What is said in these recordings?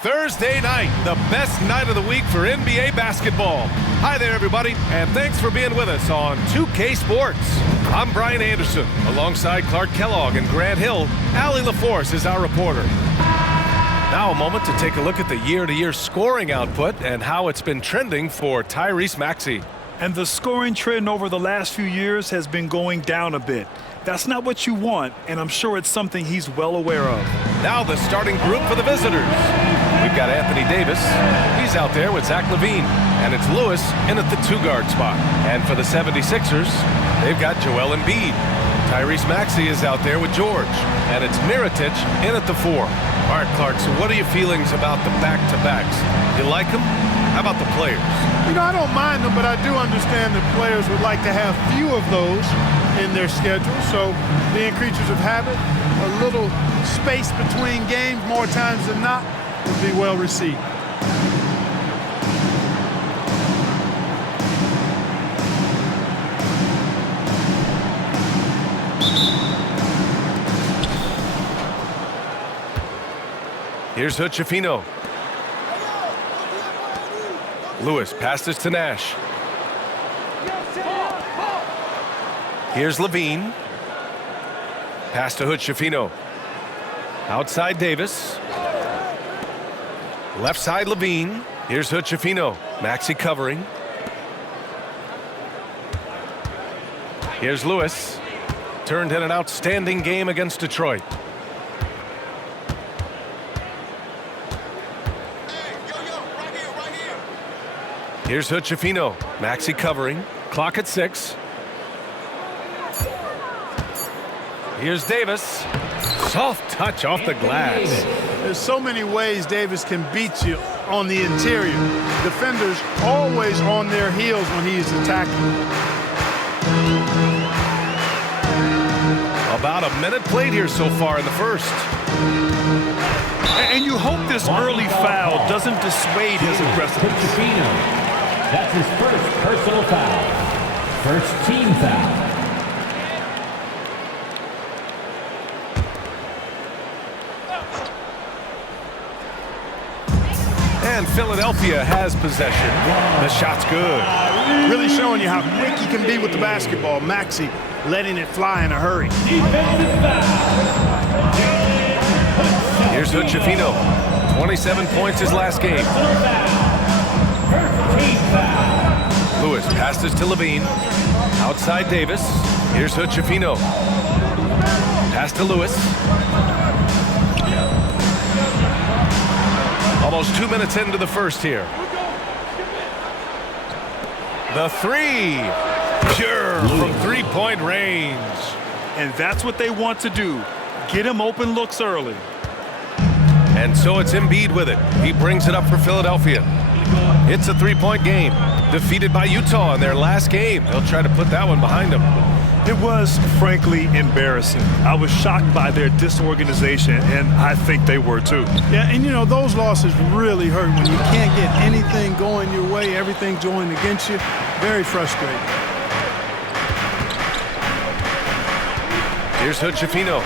Thursday night, the best night of the week for NBA basketball. Hi there, everybody, and thanks for being with us on 2K Sports. I'm Brian Anderson, alongside Clark Kellogg and Grant Hill. Allie LaForce is our reporter. Now a moment to take a look at the year-to-year scoring output and how it's been trending for Tyrese Maxey. And the scoring trend over the last few years has been going down a bit. That's not what you want, and I'm sure it's something he's well aware of. Now the starting group for the visitors. We've got Anthony Davis. He's out there with Zach LaVine. And it's Lewis in at the two-guard spot. And for the 76ers, they've got Joel Embiid. Tyrese Maxey is out there with George. And it's Mirotic in at the 4. All right, Clark, so what are your feelings about the back-to-backs? You like them? How about the players? You know, I don't mind them, but I do understand that players would like to have few of those in their schedule. So being creatures of habit, a little space between games more times than not would be well received. Here's Hood-Schifino. Lewis passes to Nash. Here's LaVine. Pass to Hood-Schifino. Outside Davis. Left side LaVine. Here's Hood-Schifino. Maxey covering. Here's Lewis. Turned in an outstanding game against Detroit. Here's Hood-Schifino. Maxey covering. Clock at 6. Here's Davis. Soft touch off the glass. There's so many ways Davis can beat you on the interior. Defenders always on their heels when he's attacking. About a minute played here so far in the first. And you hope this early foul doesn't dissuade his aggressiveness. That's his first personal foul. First team foul. And Philadelphia has possession. The shot's good. Really showing you how quick he can be with the basketball. Maxey letting it fly in a hurry. Here's Hood-Schifino. 27 points his last game. Lewis passes to LaVine. Outside Davis. Here's Hood-Schifino. Pass to Lewis. Almost 2 minutes into the first here. The three. Pure from three-point range. And that's what they want to do. Get him open looks early. And so it's Embiid with it. He brings it up for Philadelphia. It's a three-point game. Defeated by Utah in their last game. They'll try to put that one behind them. It was, frankly, embarrassing. I was shocked by their disorganization, and I think they were too. Yeah, and you know, those losses really hurt when you can't get anything going your way, everything's going against you. Very frustrating. Here's Hood-Schifino,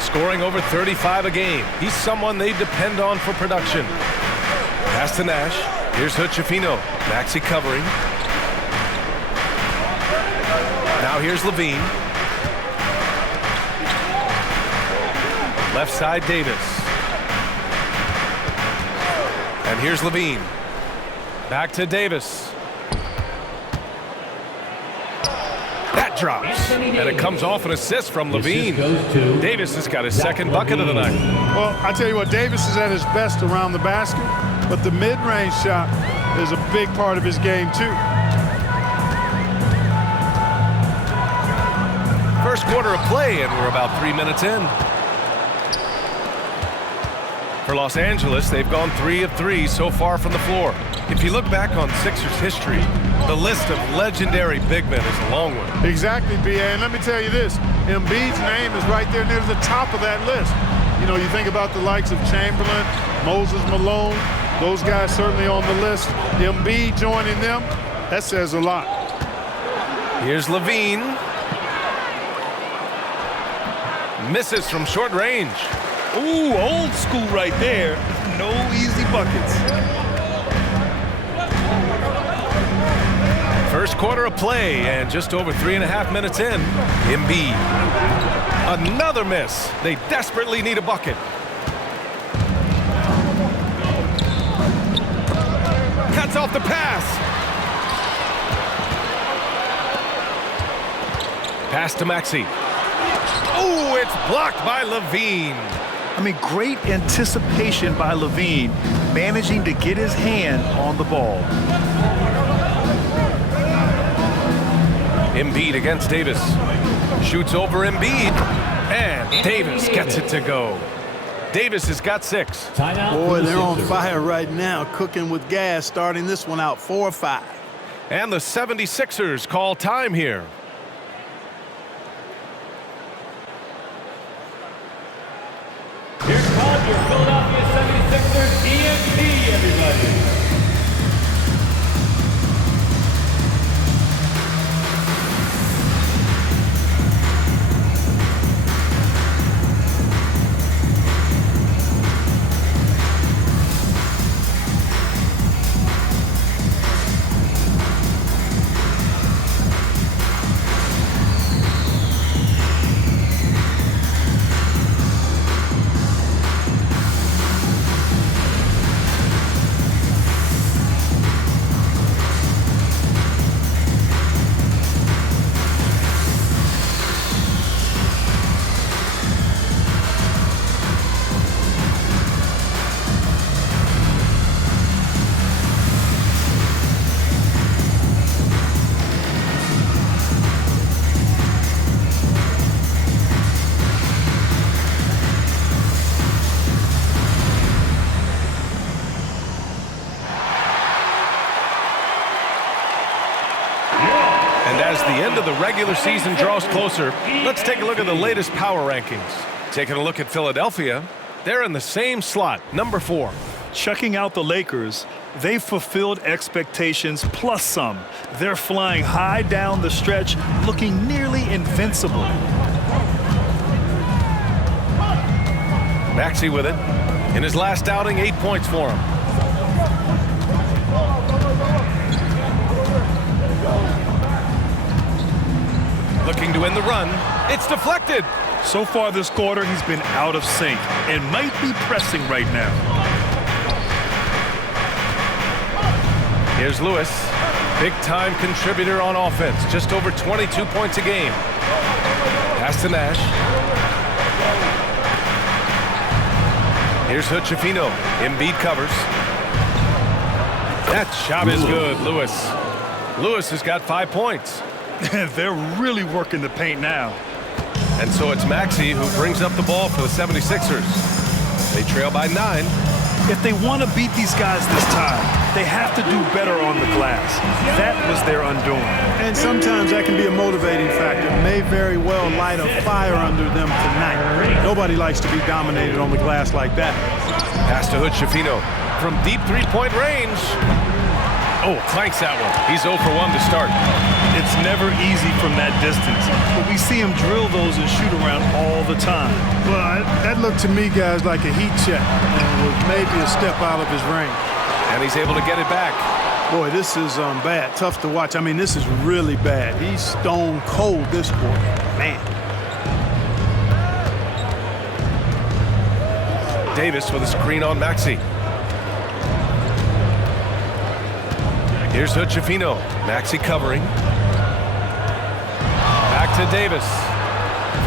scoring over 35 a game. He's someone they depend on for production. Pass to Nash. Here's Hood-Schifino. Maxey covering. Now here's LaVine. Left side Davis. And here's LaVine. Back to Davis. That drops. And it comes off an assist from LaVine. Davis has got his second bucket of the night. Well, I tell you what, Davis is at his best around the basket, but the mid-range shot is a big part of his game, too. First quarter of play, and we're about 3 minutes in. For Los Angeles, they've gone 3 of 3 so far from the floor. If you look back on Sixers history, the list of legendary big men is a long one. Exactly, B.A. And let me tell you this, Embiid's name is right there near the top of that list. You know, you think about the likes of Chamberlain, Moses Malone, those guys certainly on the list. Embiid joining them, that says a lot. Here's Levine. Misses from short range. Ooh, old school right there. No easy buckets. First quarter of play, and just over 3.5 minutes in, Embiid. Another miss. They desperately need a bucket. Cuts off the pass. Pass to Maxey. Oh, it's blocked by Levine. I mean, great anticipation by Levine, managing to get his hand on the ball. Embiid against Davis. Shoots over Embiid, and Davis gets it to go. Davis has got 6. Timeout. Boy, they're on fire right now, cooking with gas, starting this one out 4-5. And the 76ers call time here. Here's called your Philadelphia 76ers EMP, everybody. And as the end of the regular season draws closer, let's take a look at the latest power rankings. Taking a look at Philadelphia, they're in the same slot, number 4. Checking out the Lakers, they fulfilled expectations plus some. They're flying high down the stretch, looking nearly invincible. Maxey with it. In his last outing, 8 points for him. Looking to win the run. It's deflected. So far this quarter, he's been out of sync and might be pressing right now. Here's Lewis. Big-time contributor on offense. Just over 22 points a game. Pass to Nash. Here's Hood-Schifino. Embiid covers. That shot is good, Lewis. Lewis has got 5 points. They're really working the paint now. And so it's Maxey who brings up the ball for the 76ers. They trail by 9. If they want to beat these guys this time, they have to do better on the glass. That was their undoing. And sometimes that can be a motivating factor. May very well light a fire under them tonight. Nobody likes to be dominated on the glass like that. Pass to Hood-Schifino from deep three-point range. Oh, clanks that one. He's 0 for 1 to start. It's never easy from that distance, but we see him drill those and shoot around all the time. Well, that looked to me, guys, like a heat check and was maybe a step out of his range. And he's able to get it back. Boy, this is bad. Tough to watch. I mean, this is really bad. He's stone cold this quarter. Man. Davis with a screen on Maxey. Here's Hood-Schifino. Maxey covering. Back to Davis.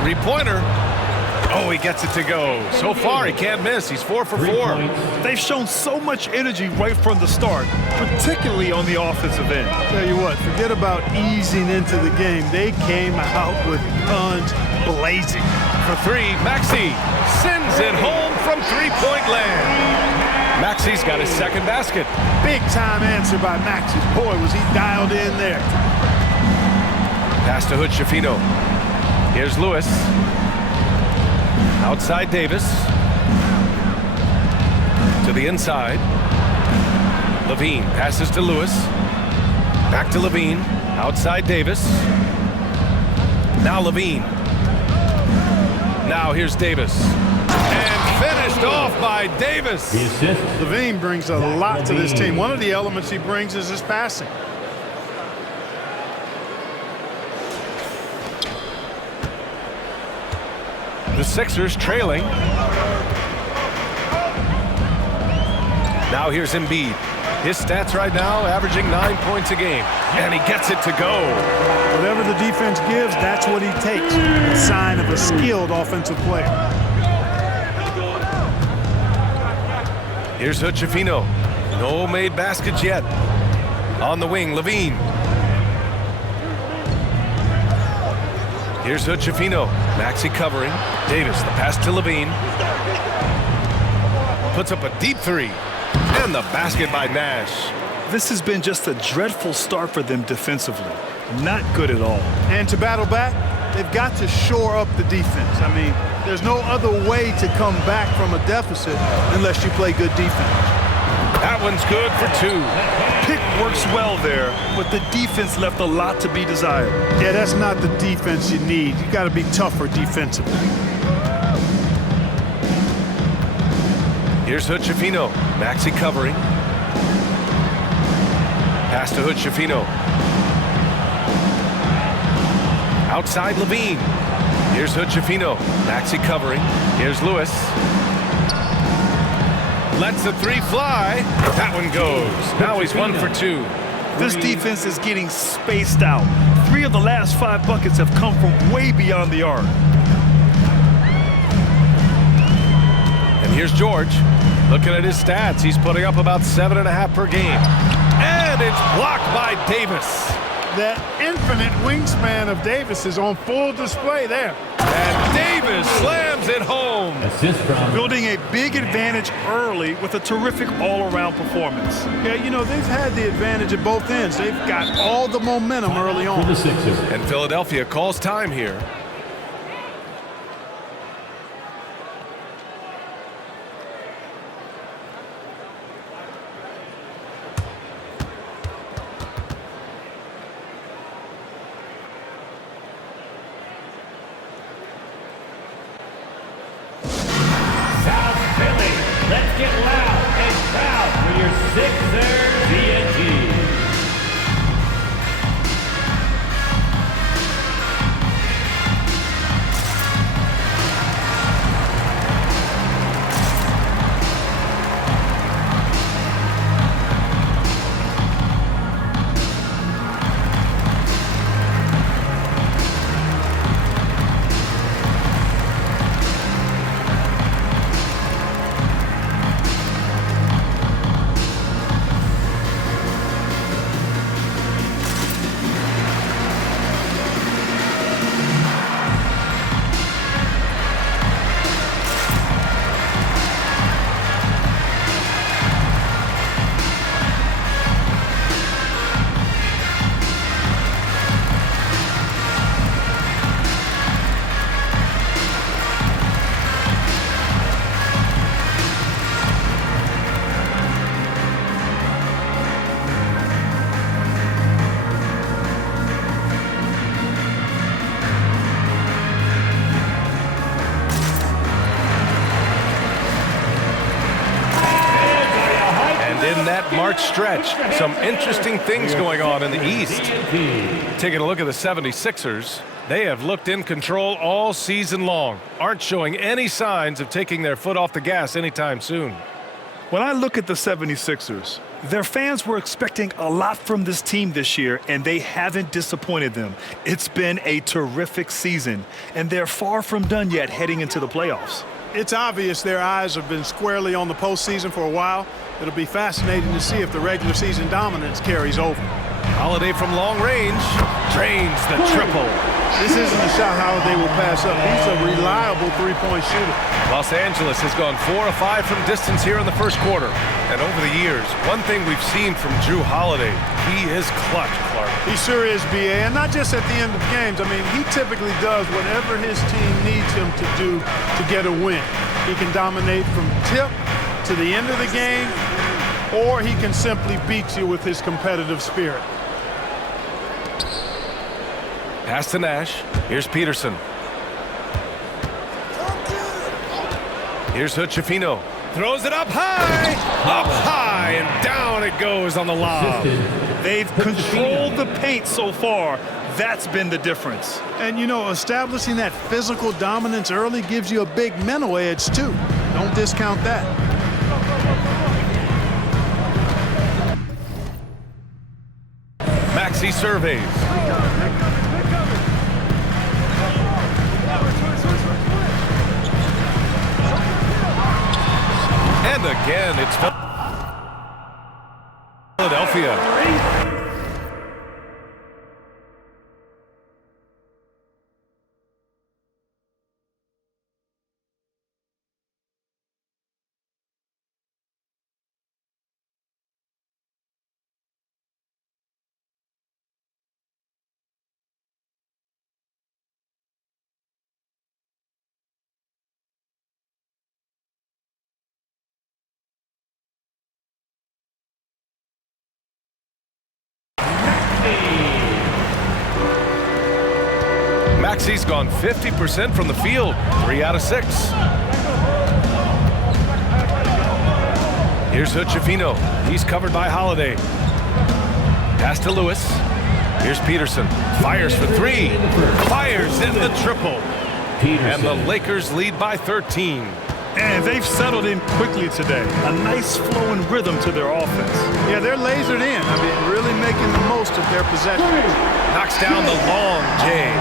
Three-pointer. Oh, he gets it to go. So far, he can't miss. He's 4 for 4. They've shown so much energy right from the start, particularly on the offensive end. Tell you what, forget about easing into the game. They came out with guns blazing. For 3, Maxey sends it home from three-point land. Maxi's got his second basket. Big time answer by Maxey. Boy, was he dialed in there. Pass to Hood-Schifino. Here's Lewis. Outside Davis. To the inside. Levine passes to Lewis. Back to Levine. Outside Davis. Now Levine. Now here's Davis. And finished off by Davis. The assist. Levine brings a lot to this team. One of the elements he brings is his passing. The Sixers trailing. Now here's Embiid. His stats right now averaging 9 points a game. And he gets it to go. Whatever the defense gives, that's what he takes. A sign of a skilled offensive player. Here's Hood-Schifino. No made baskets yet. On the wing, Levine. Here's Hood-Schifino. Maxey covering. Davis, the pass to Levine. Puts up a deep three. And the basket by Nash. This has been just a dreadful start for them defensively. Not good at all. And to battle back, they've got to shore up the defense. I mean, there's no other way to come back from a deficit unless you play good defense. That one's good for two. Pick works well there, but the defense left a lot to be desired. Yeah, that's not the defense you need. You got to be tougher defensively. Here's Hood-Schifino. Maxey covering. Pass to Hood-Schifino. Outside Levine. Here's Hood-Schifino. Maxey covering. Here's Lewis. Lets the three fly. That one goes. Now he's 1 for 2. This defense is getting spaced out. 3 of the last 5 buckets have come from way beyond the arc. And here's George. Looking at his stats, he's putting up about 7.5 per game. And it's blocked by Davis. That infinite wingspan of Davis is on full display there. And Davis slams it home. Assist from Building a big advantage early with a terrific all-around performance. Yeah, you know, they've had the advantage at both ends. They've got all the momentum early for on. the Sixers. And Philadelphia calls time here. Let's get loud and proud for your Sixers TNT. In that March stretch, some interesting things going on in the East. Taking a look at the 76ers, they have looked in control all season long, aren't showing any signs of taking their foot off the gas anytime soon. When I look at the 76ers, their fans were expecting a lot from this team this year, and they haven't disappointed them. It's been a terrific season, and they're far from done yet heading into the playoffs. It's obvious their eyes have been squarely on the postseason for a while. It'll be fascinating to see if the regular season dominance carries over. Holiday from long range drains the triple. This isn't a shot Holiday will pass up. He's a reliable three-point shooter. Los Angeles has gone 4 of 5 from distance here in the first quarter. And over the years, one thing we've seen from Jrue Holiday, he is clutch, Clark. He sure is, B.A., and not just at the end of games. I mean, he typically does whatever his team needs him to do to get a win. He can dominate from tip to the end of the game, or he can simply beat you with his competitive spirit. Pass to Nash. Here's Peterson. Here's Hood-Schifino. Throws it up high, and down it goes on the lob. They've controlled the paint so far. That's been the difference. And, you know, establishing that physical dominance early gives you a big mental edge, too. Don't discount that. Maxey surveys. And again, it's Philadelphia. Maxey's gone 50% from the field, 3 out of 6. Here's Hood-Schifino. He's covered by Holiday. Pass to Lewis. Here's Peterson. Fires for 3. Fires in the triple. And the Lakers lead by 13. And they've settled in quickly today. A nice flowing rhythm to their offense. Yeah, they're lasered in. I mean, really making the most of their possession. Knocks down the long J.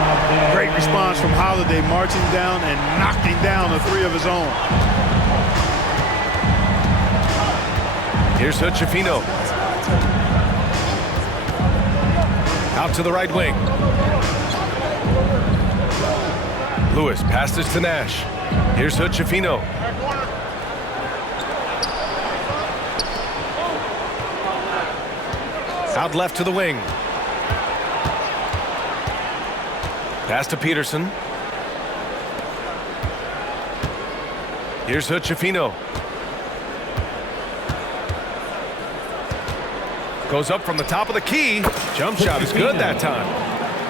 Great response from Holiday, marching down and knocking down a 3 of his own. Here's Hood-Schifino. Out to the right wing. Lewis passes to Nash. Here's Hood-Schifino. Out left to the wing. Pass to Peterson. Here's Hood-Schifino. Goes up from the top of the key. Jump shot is good that time.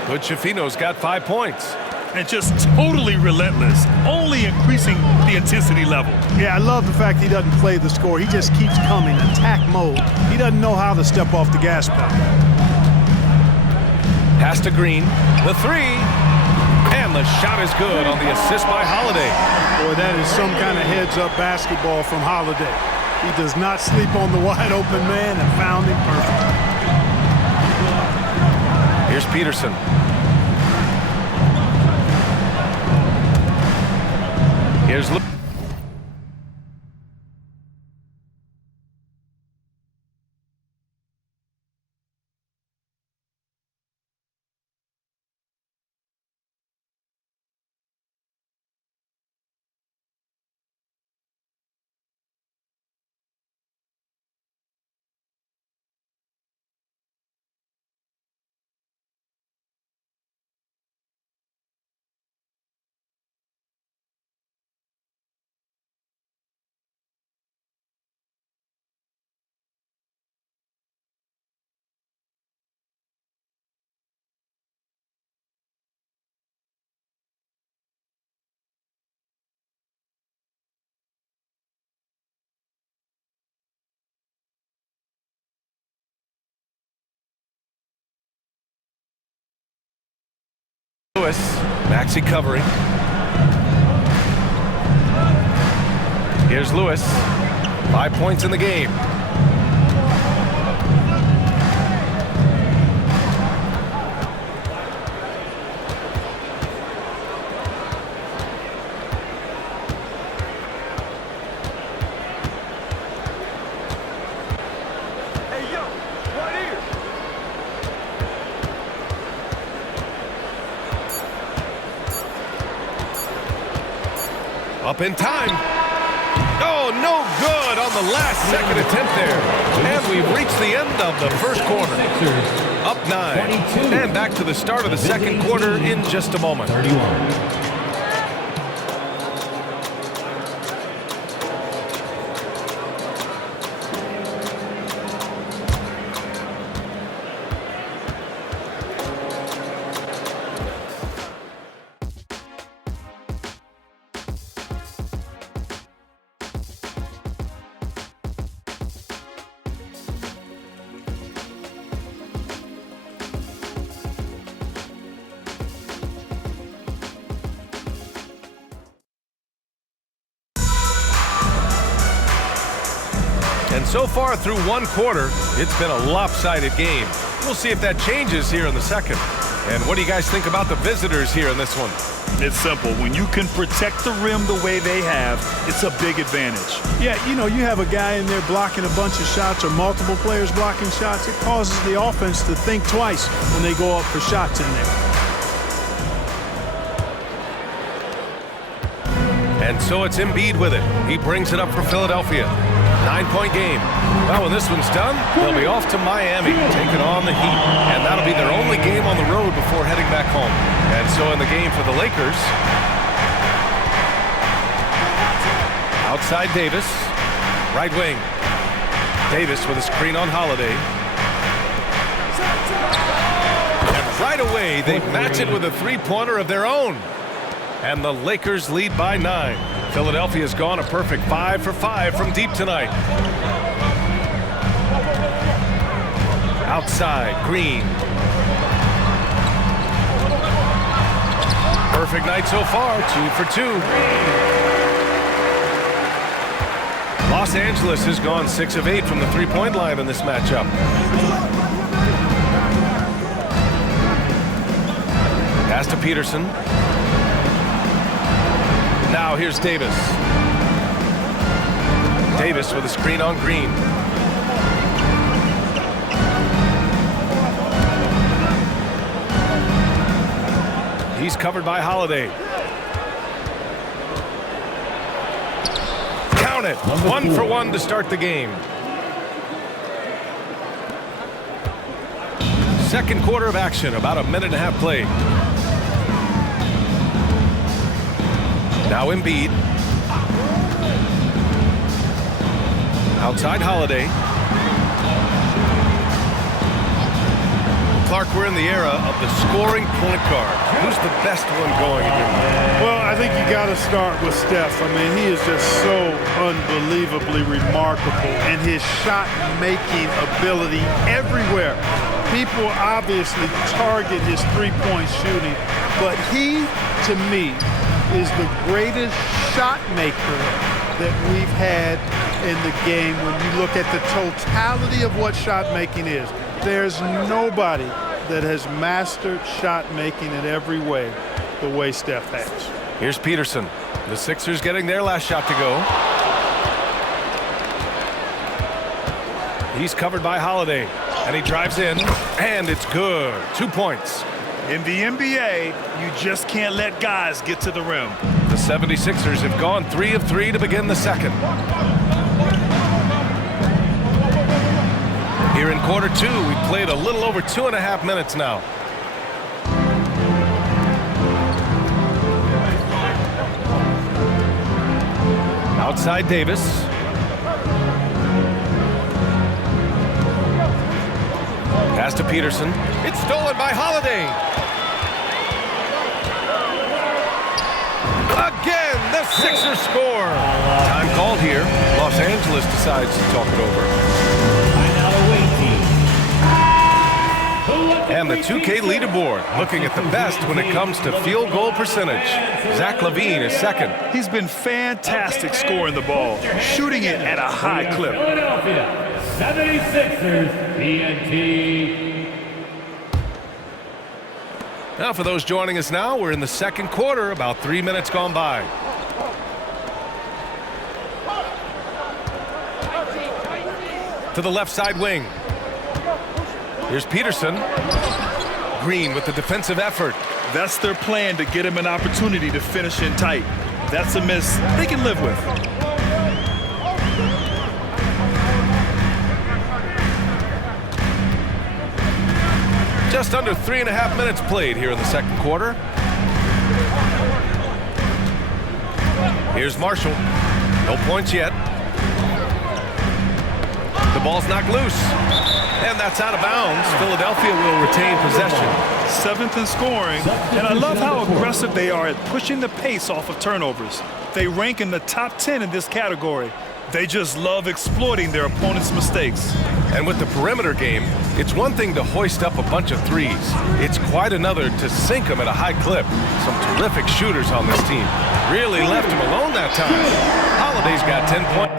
Hood-Schifino's got 5 points. And just totally relentless, only increasing the intensity level. Yeah, I love the fact he doesn't play the score. He just keeps coming, attack mode. He doesn't know how to step off the gas pedal. Pass to Green. The 3. And the shot is good on the assist by Holiday. Boy, that is some kind of heads-up basketball from Holiday. He does not sleep on the wide-open man and found him perfect. Here's Peterson. Here's Lewis. Maxey covering. Here's Lewis. 5 points in the game. Up in time. Oh, no good on the last second attempt there. And we've reached the end of the first quarter. Up 9. And back to the start of the second quarter in just a moment. 31. And so far through one quarter, it's been a lopsided game. We'll see if that changes here in the second. And what do you guys think about the visitors here in this one? It's simple. When you can protect the rim the way they have, it's a big advantage. Yeah, you know, you have a guy in there blocking a bunch of shots or multiple players blocking shots. It causes the offense to think twice when they go up for shots in there. And so it's Embiid with it. He brings it up for Philadelphia. 9-point game. Well, when this one's done, they'll be off to Miami, taking on the Heat. And that'll be their only game on the road before heading back home. And so in the game for the Lakers, outside Davis, right wing. Davis with a screen on Holiday. And right away, they match it with a three-pointer of their own. And the Lakers lead by 9. Philadelphia's gone a perfect 5 for 5 from deep tonight. Outside, Green. Perfect night so far, 2 for 2. Los Angeles has gone 6 of 8 from the three-point line in this matchup. Pass to Peterson. Now here's Davis. Davis with a screen on Green. He's covered by Holiday. Count it. 1 for 1 to start the game. Second quarter of action, about a minute and a half played. Now Embiid. Outside Holiday. Clark, we're in the era of the scoring point guard. Who's the best one going in your mind? Well, I think you got to start with Steph. I mean, he is just so unbelievably remarkable, and his shot-making ability everywhere. People obviously target his three-point shooting, but he, to me, is the greatest shot maker that we've had in the game when you look at the totality of what shot making is. There's nobody that has mastered shot making in every way the way Steph has. Here's Peterson. The Sixers getting their last shot to go. He's covered by Holiday, and he drives in, and it's good. 2 points. In the NBA, you just can't let guys get to the rim. The 76ers have gone 3 of 3 to begin the second. Here in quarter 2, we've played a little over 2.5 minutes now. Outside Davis. Pass to Peterson. It's stolen by Holiday. Again, the Sixers score. Time called here. Los Angeles decides to talk it over. And the 2K leaderboard looking at the best when it comes to field goal percentage. Zach LaVine is second. He's been fantastic scoring the ball, shooting it at a high clip. Philadelphia 76ers TNT. Now for those joining us now, we're in the second quarter, about 3 minutes gone by. To the left side wing. Here's Peterson. Green with the defensive effort. That's their plan to get him an opportunity to finish in tight. That's a miss they can live with. Just under 3.5 minutes played here in the second quarter. Here's Marshall. No points yet. The ball's knocked loose. And that's out of bounds. Philadelphia will retain possession. 7th in scoring. And I love how aggressive they are at pushing the pace off of turnovers. They rank in the top 10 in this category. They just love exploiting their opponent's mistakes. And with the perimeter game, it's one thing to hoist up a bunch of threes. It's quite another to sink them at a high clip. Some terrific shooters on this team. Really left him alone that time. Holiday's got 10 points.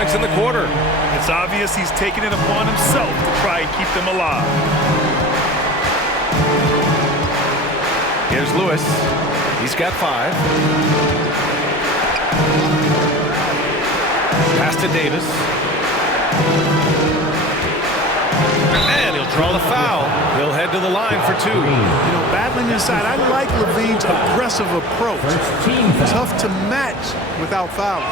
In the quarter. It's obvious he's taking it upon himself to try and keep them alive. Here's Lewis. He's got 5. Pass to Davis. And he'll draw the foul. He'll head to the line for 2. You know, battling inside, I like LaVine's aggressive approach. Tough to match without fouling.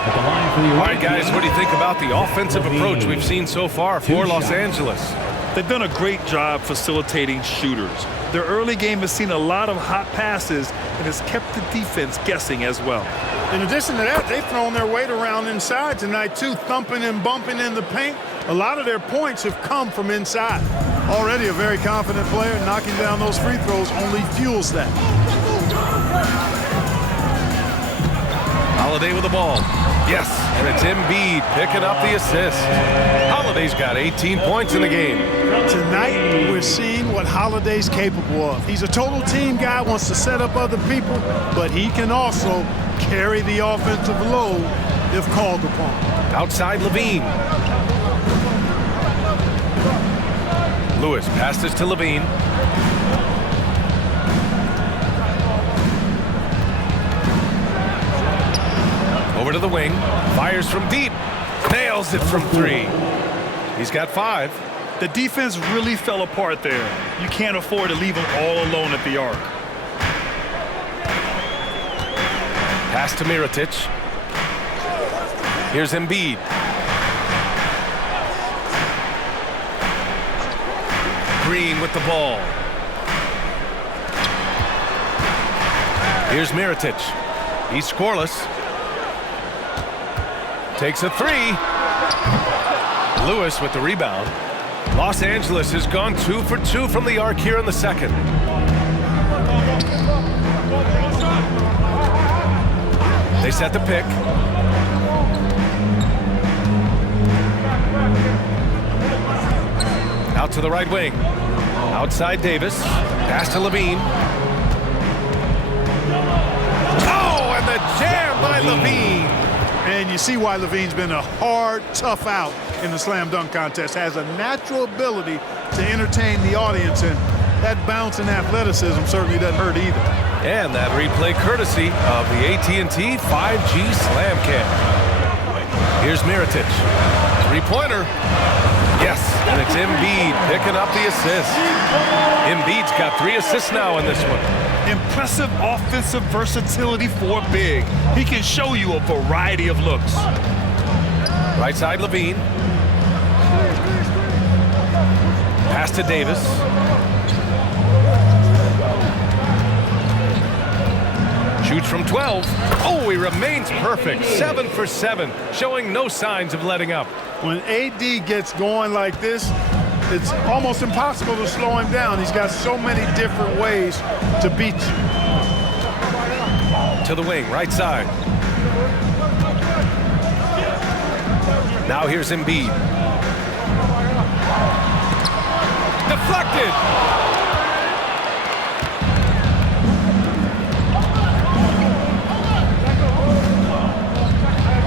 All right, guys, what do you think about the offensive approach we've seen so far for Los Angeles? They've done a great job facilitating shooters. Their early game has seen a lot of hot passes and has kept the defense guessing as well. In addition to that, they've thrown their weight around inside tonight, too, thumping and bumping in the paint. A lot of their points have come from inside. Already a very confident player, knocking down those free throws only fuels that. Holiday with the ball. Yes, and it's Embiid picking up the assist. Holiday's got 18 points in the game. Tonight, we're seeing what Holiday's capable of. He's a total team guy, wants to set up other people, but he can also carry the offensive load if called upon. Outside LaVine. Lewis passes to LaVine. Over to the wing. Fires from deep. Nails it from 3. He's got 5. The defense really fell apart there. You can't afford to leave them all alone at the arc. Pass to Mirotic. Here's Embiid. Green with the ball. Here's Mirotic. He's scoreless. Takes a 3. Lewis with the rebound. Los Angeles has gone 2 for 2 from the arc here in the second. They set the pick. Out to the right wing. Outside Davis. Pass to LaVine. Oh, and the jam by LaVine. And you see why LaVine's been a hard, tough out in the slam dunk contest. Has a natural ability to entertain the audience, and that bounce and athleticism certainly doesn't hurt either. And that replay courtesy of the AT&T 5G Slam Cam. Here's Mirotic. 3-pointer. Yes, and it's Embiid picking up the assist. Embiid's got 3 assists now in this one. Impressive offensive versatility for a big. He can show you a variety of looks. Right side LaVine. Pass to Davis. Shoots from 12. Oh, he remains perfect. 7 for 7, showing no signs of letting up. When AD gets going like this, it's almost impossible to slow him down. He's got so many different ways to beat you. To the wing, right side. Now here's Embiid. Deflected.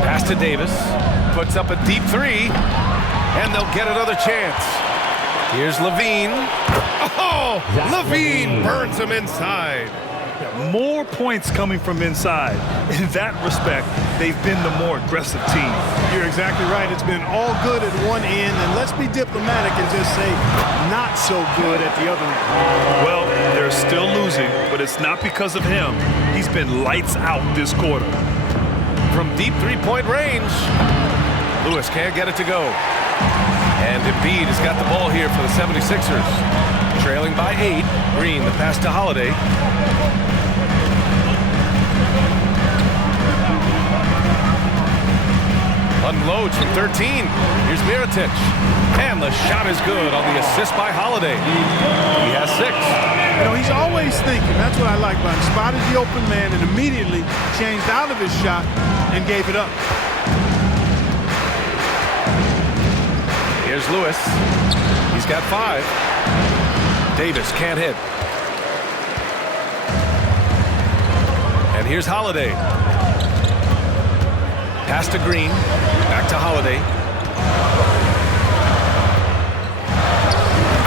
Pass to Davis. Puts up a deep three. And they'll get another chance. Here's Levine. Oh, Levine burns him inside. More points coming from inside. In that respect, they've been the more aggressive team. You're exactly right. It's been all good at one end, and let's be diplomatic and just say not so good at the other end. Well, they're still losing, but it's not because of him. He's been lights out this quarter. From deep three-point range, Lewis can't get it to go. And Embiid has got the ball here for the 76ers. Trailing by 8. Green, the pass to Holiday. Unloads from 13. Here's Mirotic. And the shot is good on the assist by Holiday. He has 6. You know, he's always thinking. That's what I like about him. Spotted the open man and immediately changed out of his shot and gave it up. Here's Lewis. He's got 5. Davis can't hit. And here's Holiday. Pass to Green. Back to Holiday.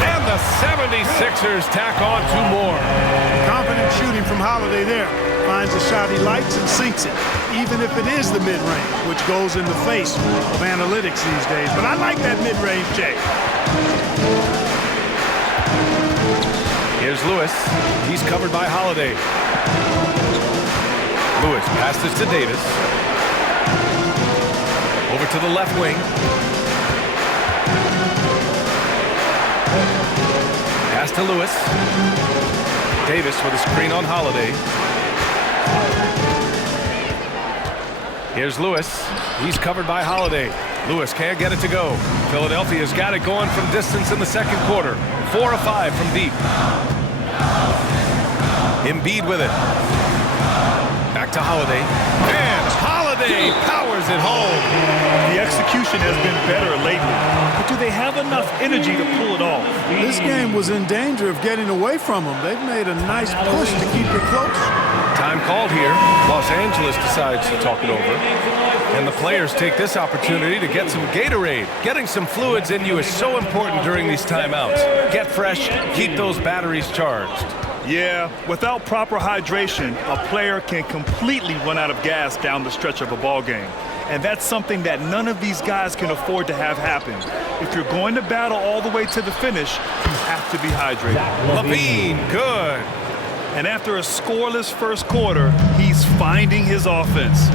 And the 76ers tack on 2 more. Confident shooting from Holiday there. Finds a shot he likes and sinks it, even if it is the mid-range, which goes in the face of analytics these days. But I like that mid-range, Jay. Here's Lewis. He's covered by Holiday. Lewis passes to Davis. Over to the left wing. Pass to Lewis. Davis with a screen on Holiday. Here's Lewis. He's covered by Holiday. Lewis can't get it to go. Philadelphia's got it going from distance in the second quarter. 4 of 5 from deep. Embiid with it. Back to Holiday. And Holiday powers it home. The execution has been better lately, but do they have enough energy to pull it off? This game was in danger of getting away from them. They've made a nice push to keep it close. Time called here. Los Angeles decides to talk it over. And the players take this opportunity to get some Gatorade. Getting some fluids in you is so important during these timeouts. Get fresh, keep those batteries charged. Yeah, without proper hydration, a player can completely run out of gas down the stretch of a ball game. And that's something that none of these guys can afford to have happen. If you're going to battle all the way to the finish, you have to be hydrated. Levine, good. And after a scoreless first quarter, he's finding his offense.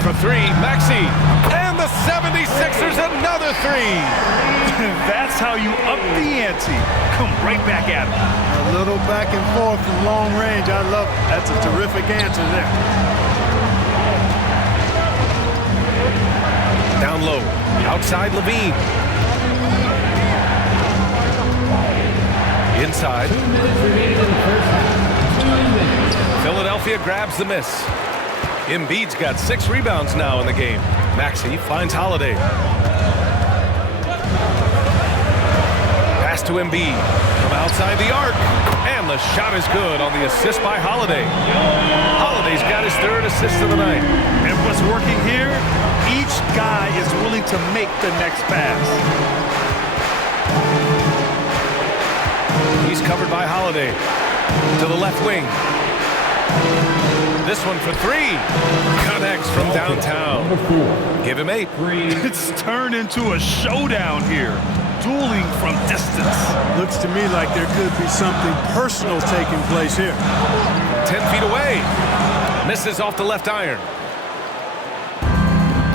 For 3, Maxey. And the 76ers another 3. That's how you up the ante. Come right back at him. A little back and forth from long range. I love it. That's a terrific answer there. Down low. Outside Levine. Inside. 2 minutes remaining in the first half. 2 minutes. Philadelphia grabs the miss. Embiid's got 6 rebounds now in the game. Maxey finds Holiday. Pass to Embiid from outside the arc. And the shot is good on the assist by Holiday. Holiday's got his 3rd assist of the night. And what's working here? Each guy is willing to make the next pass. He's covered by Holiday. To the left wing. This one for 3. Connects from downtown. Give him 8. It's turned into a showdown here. Dueling from distance. Looks to me like there could be something personal taking place here. 10 feet away. Misses off the left iron.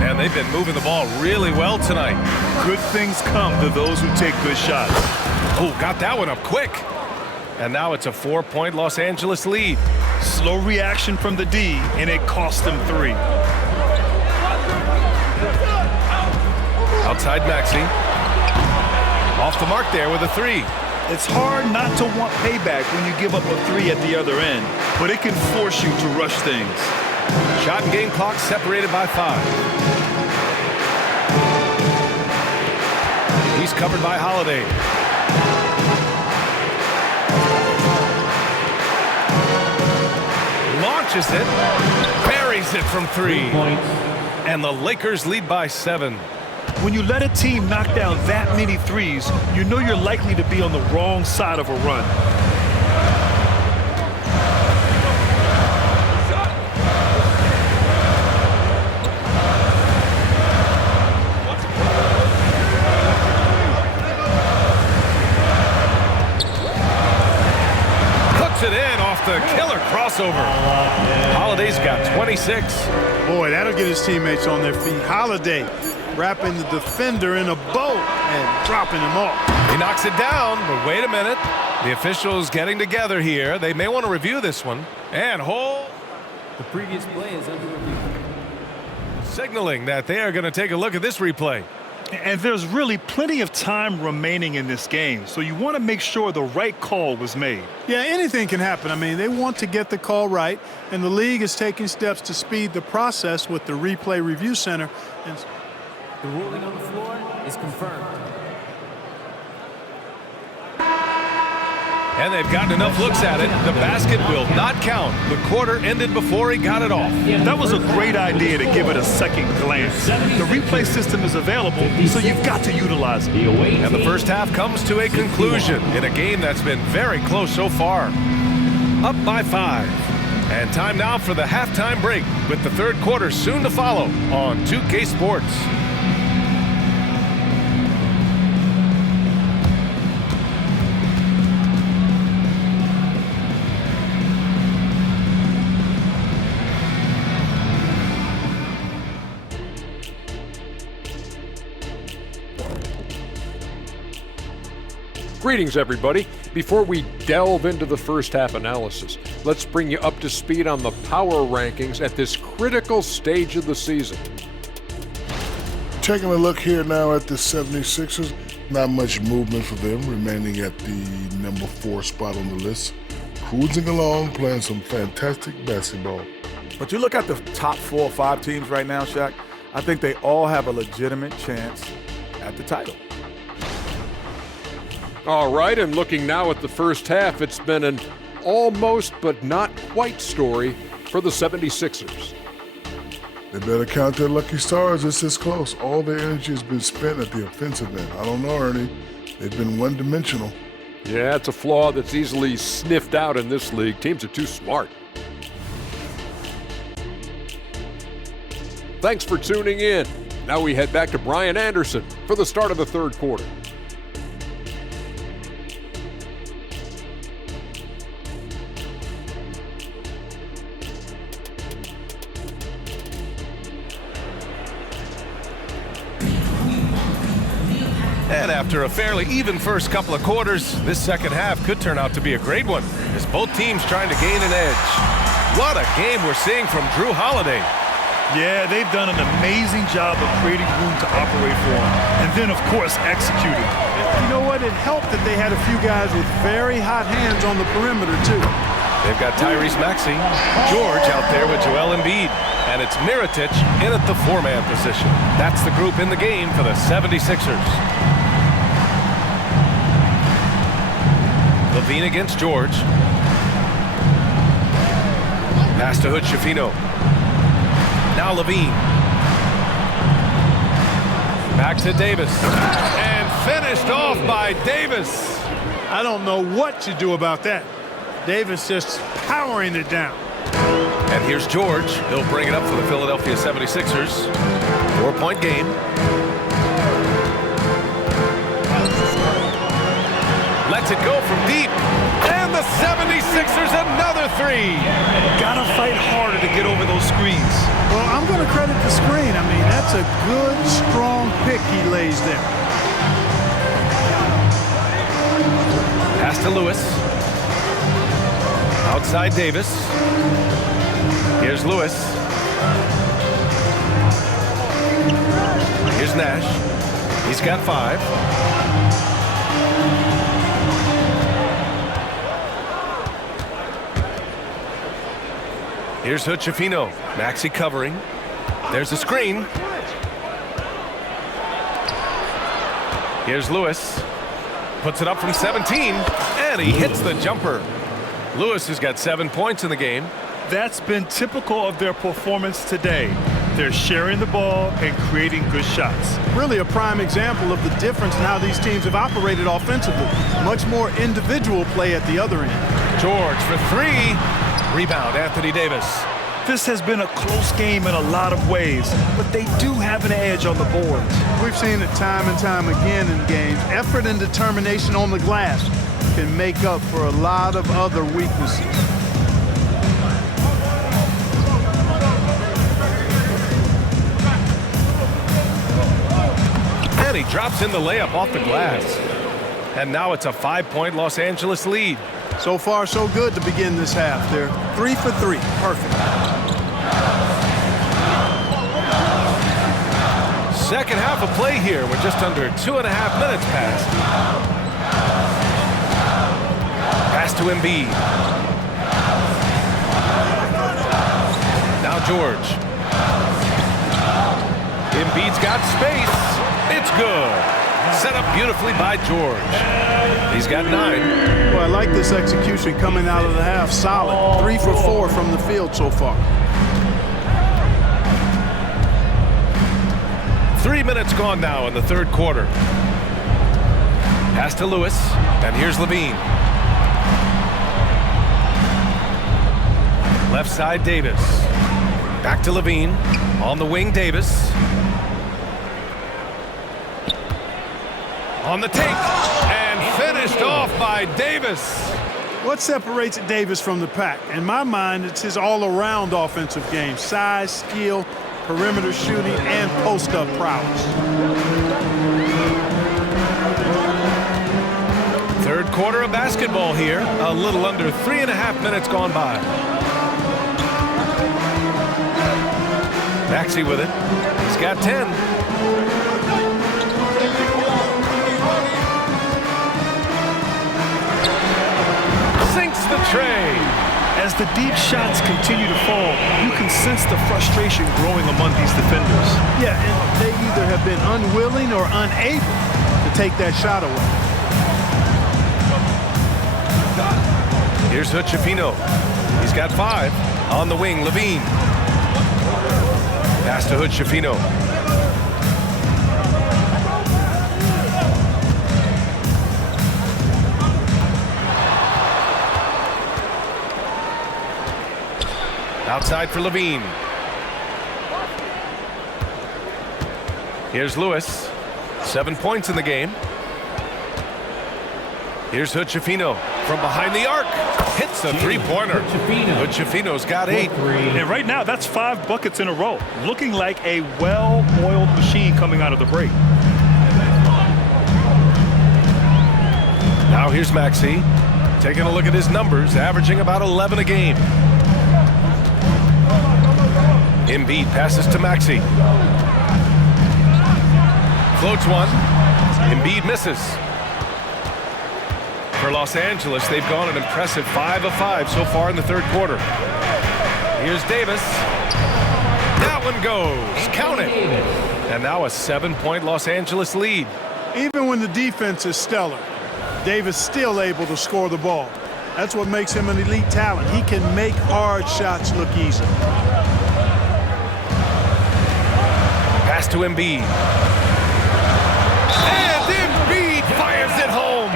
And they've been moving the ball really well tonight. Good things come to those who take good shots. Oh, got that one up quick. And now it's a 4-point Los Angeles lead. Slow reaction from the D, and it cost them 3. Outside Maxey. Off the mark there with a three. It's hard not to want payback when you give up a three at the other end, but it can force you to rush things. Shot and game clock separated by 5. He's covered by Holiday. Launches it. Buries it from 3. Points. And the Lakers lead by 7. When you let a team knock down that many threes, you know you're likely to be on the wrong side of a run. Puts it in off the killer crossover. Holiday's got 26. Boy, that'll get his teammates on their feet. Holiday wrapping the defender in a bow and dropping him off. He knocks it down, but wait a minute. The officials getting together here. They may want to review this one. And hold. The previous play is under review. Signaling that they are going to take a look at this replay. And there's really plenty of time remaining in this game, so you want to make sure the right call was made. Yeah, anything can happen. I mean, they want to get the call right, and the league is taking steps to speed the process with the Replay Review Center. And The ruling on the floor is confirmed. And they've gotten enough looks at it. The basket will not count. The quarter ended before he got it off. That was a great idea to give it a second glance. The replay system is available, so you've got to utilize it. And the first half comes to a conclusion in a game that's been very close so far. Up by 5. And time now for the halftime break, with the third quarter soon to follow on 2K Sports. Greetings, everybody. Before we delve into the first half analysis, let's bring you up to speed on the power rankings at this critical stage of the season. Taking a look here now at the 76ers, not much movement for them, remaining at the number 4 spot on the list. Cruising along, playing some fantastic basketball. But you look at the top 4 or 5 teams right now, Shaq, I think they all have a legitimate chance at the title. All right, and looking now at the first half, it's been an almost but not quite story for the 76ers. They better count their lucky stars. It's this close. All their energy has been spent at the offensive end. I don't know, Ernie. They've been one-dimensional. Yeah, it's a flaw that's easily sniffed out in this league. Teams are too smart. Thanks for tuning in. Now we head back to Brian Anderson for the start of the third quarter. And after a fairly even first couple of quarters, this second half could turn out to be a great one, as both teams trying to gain an edge. What a game we're seeing from Jrue Holiday. Yeah, they've done an amazing job of creating room to operate for him, and then, of course, executing. you know what? It helped that they had a few guys with very hot hands on the perimeter, too. They've got Tyrese Maxey, George out there with Joel Embiid, and it's Mirotic in at the 4-man position. That's the group in the game for the 76ers. Levine against George. Pass to Hood-Schifino. Now Levine. Back to Davis. And finished off by Davis. I don't know what you do about that. Davis just powering it down. And here's George. He'll bring it up for the Philadelphia 76ers. 4-point game. Lets it go from deep. And the 76ers another three. Gotta fight harder to get over those screens. Well, I'm going to credit the screen. I mean, that's a good, strong pick he lays there. Pass to Lewis. Outside Davis. Here's Lewis. Here's Nash. He's got 5. Here's Hood-Schifino. Maxey covering. There's a screen. Here's Lewis. Puts it up from 17, and he hits the jumper. Lewis has got 7 points in the game. That's been typical of their performance today. They're sharing the ball and creating good shots. Really a prime example of the difference in how these teams have operated offensively. Much more individual play at the other end. George for 3. Rebound, Anthony Davis. This has been a close game in a lot of ways, but they do have an edge on the boards. We've seen it time and time again in games. Effort and determination on the glass can make up for a lot of other weaknesses. And he drops in the layup off the glass. And now it's a 5-point Los Angeles lead. So far, so good to begin this half. They're 3 for 3. Perfect. Second half of play here. We're just under 2.5 minutes past. Pass to Embiid. Now George. Embiid's got space. It's good. Set up beautifully by George. He's got 9. Well, I like this execution coming out of the half. Solid. 3 for 4 from the field so far. 3 minutes gone now in the third quarter. Pass to Lewis, and here's Levine. Left side, Davis. Back to Levine. On the wing, Davis. On the take, and finished off by Davis. What separates Davis from the pack? In my mind, it's his all-around offensive game. Size, skill, perimeter shooting, and post-up prowess. Third quarter of basketball here. A little under 3.5 minutes gone by. Maxey with it. He's got 10. Sinks the tray. As the deep shots continue to fall, you can sense the frustration growing among these defenders. Yeah, and they either have been unwilling or unable to take that shot away. Here's Hood-Schifino. He's got 5. On the wing, Levine. Pass to Hood-Schifino. Outside for Levine. Here's Lewis. 7 points in the game. Here's Hood-Schifino from behind the arc. Hits a three-pointer. Hood-Schifino's got 8. And right now, that's 5 buckets in a row. Looking like a well-oiled machine coming out of the break. Now here's Maxey. Taking a look at his numbers, averaging about 11 a game. Embiid passes to Maxey. Floats one. Embiid misses. For Los Angeles, they've gone an impressive 5 of 5 so far in the third quarter. Here's Davis. That one goes. Count it. And now a 7-point Los Angeles lead. Even when the defense is stellar, Davis still able to score the ball. That's what makes him an elite talent. He can make hard shots look easy. Pass to Embiid. And Embiid fires it home.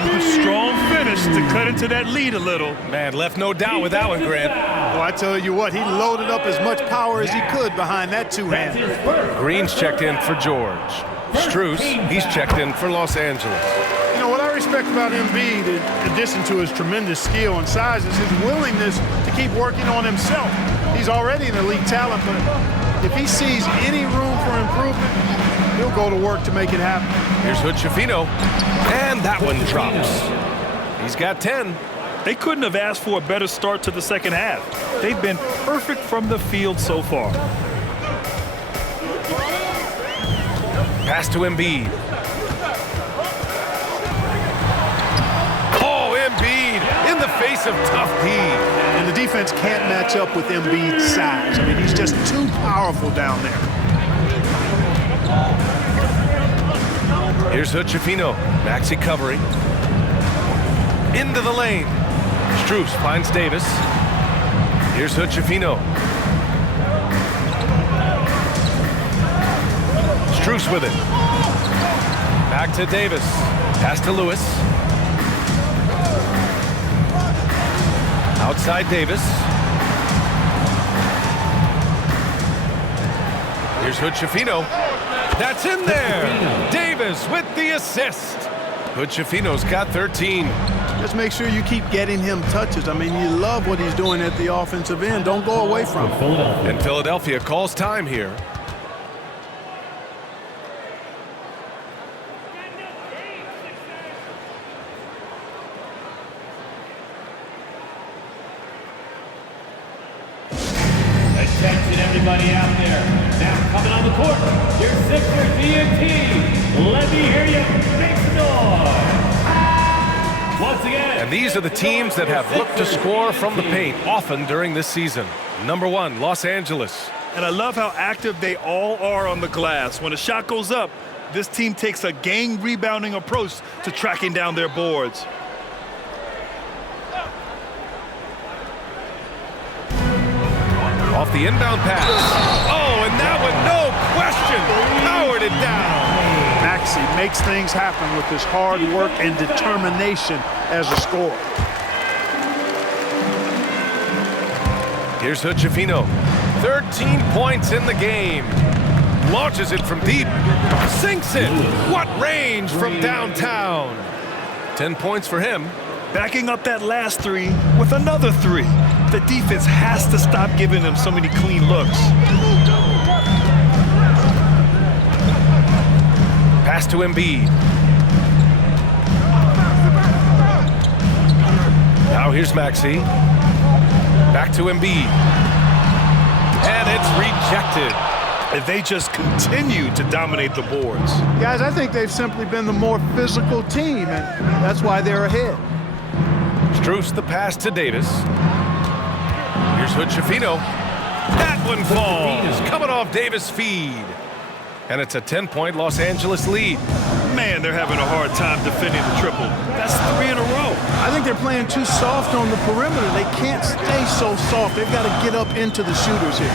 A strong finish to cut into that lead a little. Man, left no doubt with that one, Grant. Oh, I tell you what, he loaded up as much power as he could behind that two-hander. Green's checked in for George. Strus, he's checked in for Los Angeles. You know, what I respect about Embiid, in addition to his tremendous skill and size, is his willingness to keep working on himself. He's already an elite talent, but if he sees any room for improvement, he'll go to work to make it happen. Here's Hood-Schifino, and that one drops. He's got 10. They couldn't have asked for a better start to the second half. They've been perfect from the field so far. Pass to Embiid. Oh, Embiid in the face of tough D. And the defense can't match up with Embiid's size. I mean, he's just too powerful down there. Here's Hood-Schifino. Maxey covering. Into the lane. Strus finds Davis. Here's Hood-Schifino. Strus with it. Back to Davis. Pass to Lewis. Outside Davis. Here's Hood-Schifino. That's in there. Davis with the assist. Hood-Schifino's got 13. Just make sure you keep getting him touches. I mean, you love what he's doing at the offensive end. Don't go away from it. And Philadelphia calls time here. Attention everybody out there. Now coming on the court, your Sixers DNT. Let me hear you make some noise. Once again. And these are the teams that have looked to score from the paint often during this season. Number 1, Los Angeles. And I love how active they all are on the glass. When a shot goes up, this team takes a game rebounding approach to tracking down their boards. Off the inbound pass. Oh, and that one, no question, powered it down. Maxey makes things happen with his hard work and determination as a scorer. Here's Hood-Schifino. 13 points in the game. Launches it from deep. Sinks it. What range from downtown. 10 points for him. Backing up that last three with another three. The defense has to stop giving them so many clean looks. Pass to Embiid. Now here's Maxey. Back to Embiid. And it's rejected. And they just continue to dominate the boards. Guys, I think they've simply been the more physical team, and that's why they're ahead. Strus the pass to Davis. Here's Hood-Schifino. That one falls. Coming off Davis' feed. And it's a 10-point Los Angeles lead. Man, they're having a hard time defending the triple. That's 3 in a row. I think they're playing too soft on the perimeter. They can't stay so soft. They've got to get up into the shooters here.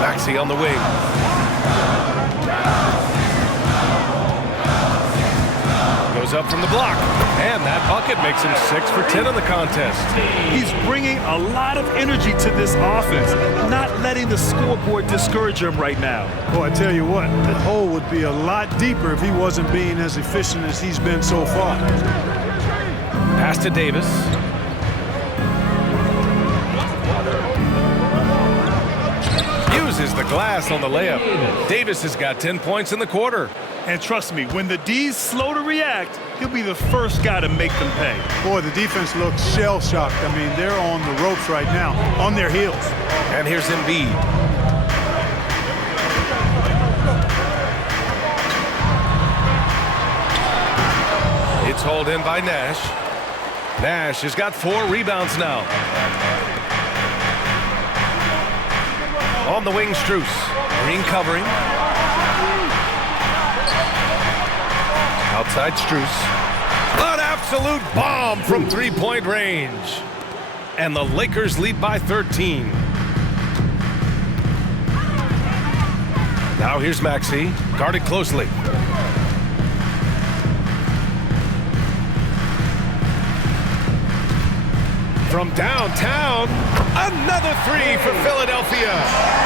Maxey on the wing. Goes up from the block. And that bucket makes him 6 for 10 in the contest. He's bringing a lot of energy to this offense, not letting the scoreboard discourage him right now. Boy, I tell you what, the hole would be a lot deeper if he wasn't being as efficient as he's been so far. Pass to Davis. Uses the glass on the layup. Davis has got 10 points in the quarter. And trust me, when the D's slow to react, he'll be the first guy to make them pay. Boy, the defense looks shell-shocked. I mean, they're on the ropes right now, on their heels. And here's Embiid. It's hauled in by Nash. Nash has got 4 rebounds now. On the wing, Strus. Green covering. Outside Strus. An absolute bomb from three-point range. And the Lakers lead by 13. Now here's Maxey, guarded closely. From downtown, another 3 for Philadelphia.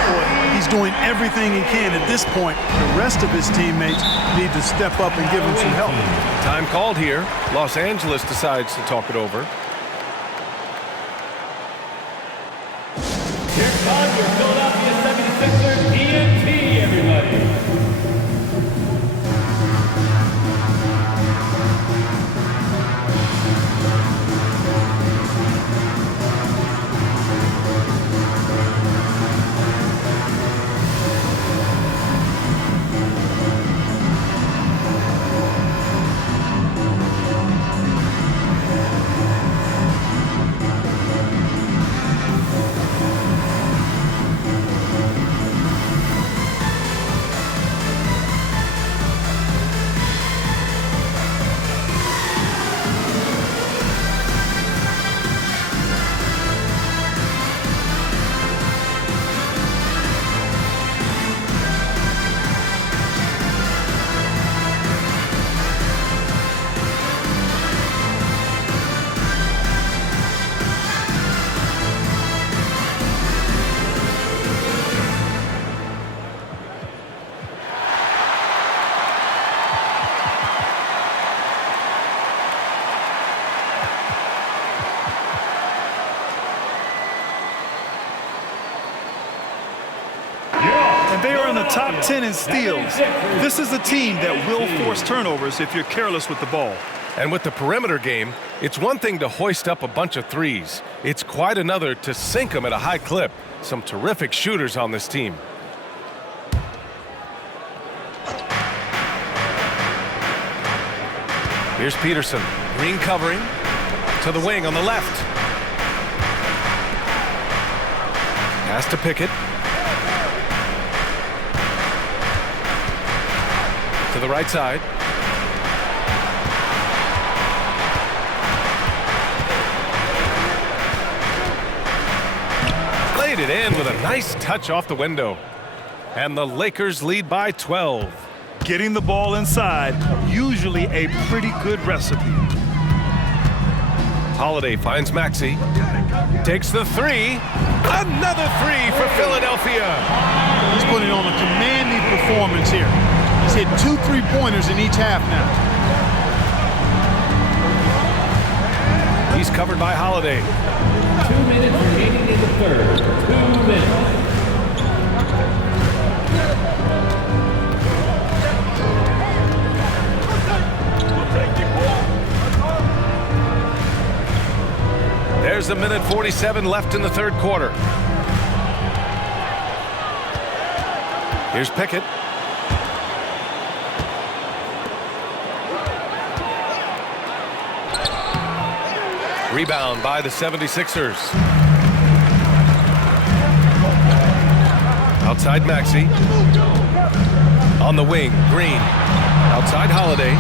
Boy, he's doing everything he can at this point. The rest of his teammates need to step up and give him some help. Time called here. Los Angeles decides to talk it over. Here comes your Philadelphia 76ers ENT, everybody. and they are in the top 10 in steals. This is a team that will force turnovers if you're careless with the ball. And with the perimeter game, it's one thing to hoist up a bunch of threes. It's quite another to sink them at a high clip. Some terrific shooters on this team. Here's Peterson. Green covering to the wing on the left. Pass to Pickett. To the right side. Laid it in with a nice touch off the window. And the Lakers lead by 12. Getting the ball inside, usually a pretty good recipe. Holiday finds Maxey. Takes the three. Another three for Philadelphia. He's putting on a commanding performance here. He's hit 2 3-pointers in each half now. He's covered by Holiday. 2 minutes remaining in the third. 2 minutes. There's a minute 47 left in the third quarter. Here's Pickett. Rebound by the 76ers. Outside Maxey. On the wing, Green. Outside Holiday.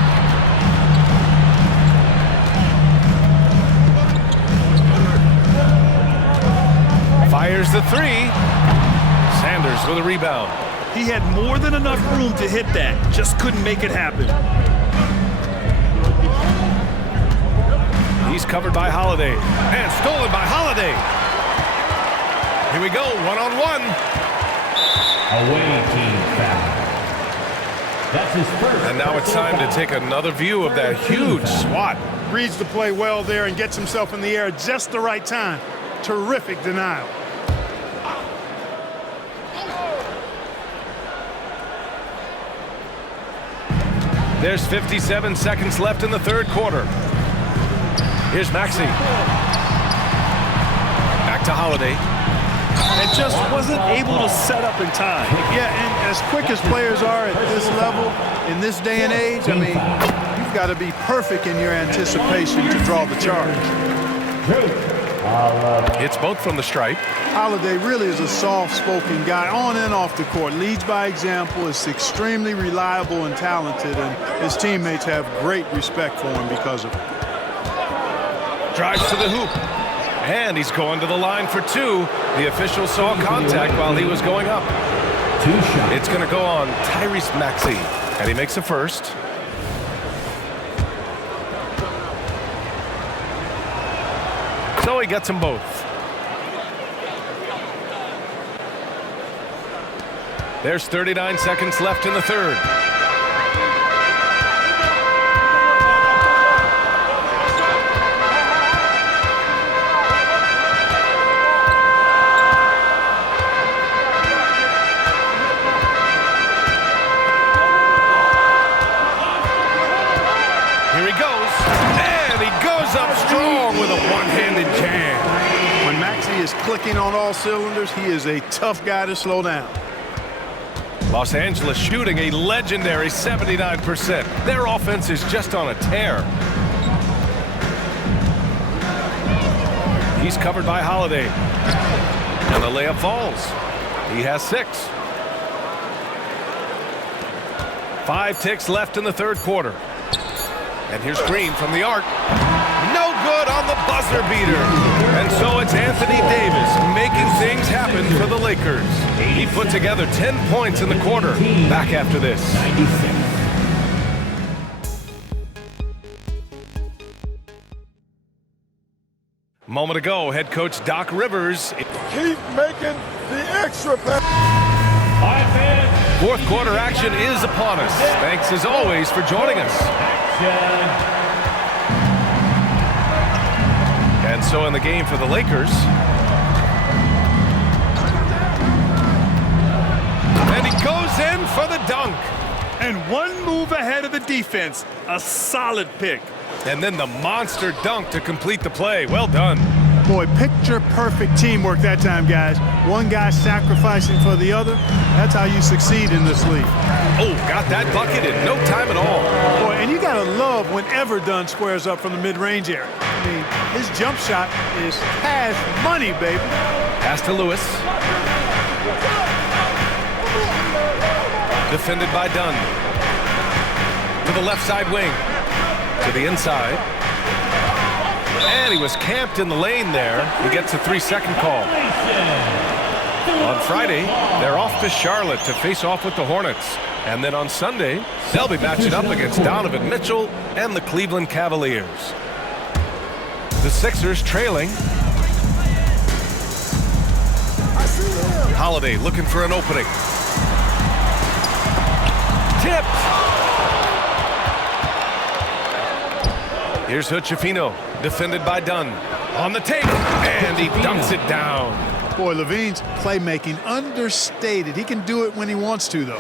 Fires the three. Sanders with a rebound. He had more than enough room to hit that, just couldn't make it happen. He's covered by Holiday. And stolen by Holiday. Here we go, one-on-one. Away team foul. That's his first. And now it's time to take another view of that huge swat. Reads the play well there and gets himself in the air at just the right time. Terrific denial. There's 57 seconds left in the third quarter. Here's Maxey. Back to Holiday. And just wasn't able to set up in time. Yeah, and as quick as players are at this level, in this day and age, I mean, you've got to be perfect in your anticipation to draw the charge. It's both from the stripe. Holiday really is a soft-spoken guy on and off the court. Leads by example, is extremely reliable and talented, and his teammates have great respect for him because of it. Drives to the hoop. And he's going to the line for two. The official saw contact while he was going up. 2 shots. It's going to go on Tyrese Maxey. And he makes the first. So he gets them both. There's 39 seconds left in the third. Here he goes. And he goes up strong with a one-handed jam. When Maxey is clicking on all cylinders, he is a tough guy to slow down. Los Angeles shooting a legendary 79%. Their offense is just on a tear. He's covered by Holiday. And the layup falls. He has 6. 5 ticks left in the third quarter. And here's Green from the arc. No good on the buzzer beater. And so it's Anthony Davis making things happen for the Lakers. He put together 10 points in the quarter. Back after this. 96. Moment ago, head coach Doc Rivers. Keep making the extra pass. All right, fans. Fourth quarter action is upon us. Thanks as always for joining us. Action. And so in the game for the Lakers. And he in for the dunk. And one move ahead of the defense. A solid pick. And then the monster dunk to complete the play. Well done. Boy, picture-perfect teamwork that time, guys. One guy sacrificing for the other. That's how you succeed in this league. Oh, got that bucket in no time at all. Boy, and you got to love whenever Dunn squares up from the mid-range area. I mean, his jump shot is cash money, baby. Pass to Lewis. Defended by Dunn. To the left side wing. To the inside. And he was camped in the lane there. He gets a 3-second call. On Friday, they're off to Charlotte to face off with the Hornets. And then on Sunday, they'll be matching up against Donovan Mitchell and the Cleveland Cavaliers. The Sixers trailing. Holiday looking for an opening. Tipped. Here's Hood-Schifino, defended by Dunn. On the take, and he dunks it down. Boy, Levine's playmaking understated. He can do it when he wants to, though.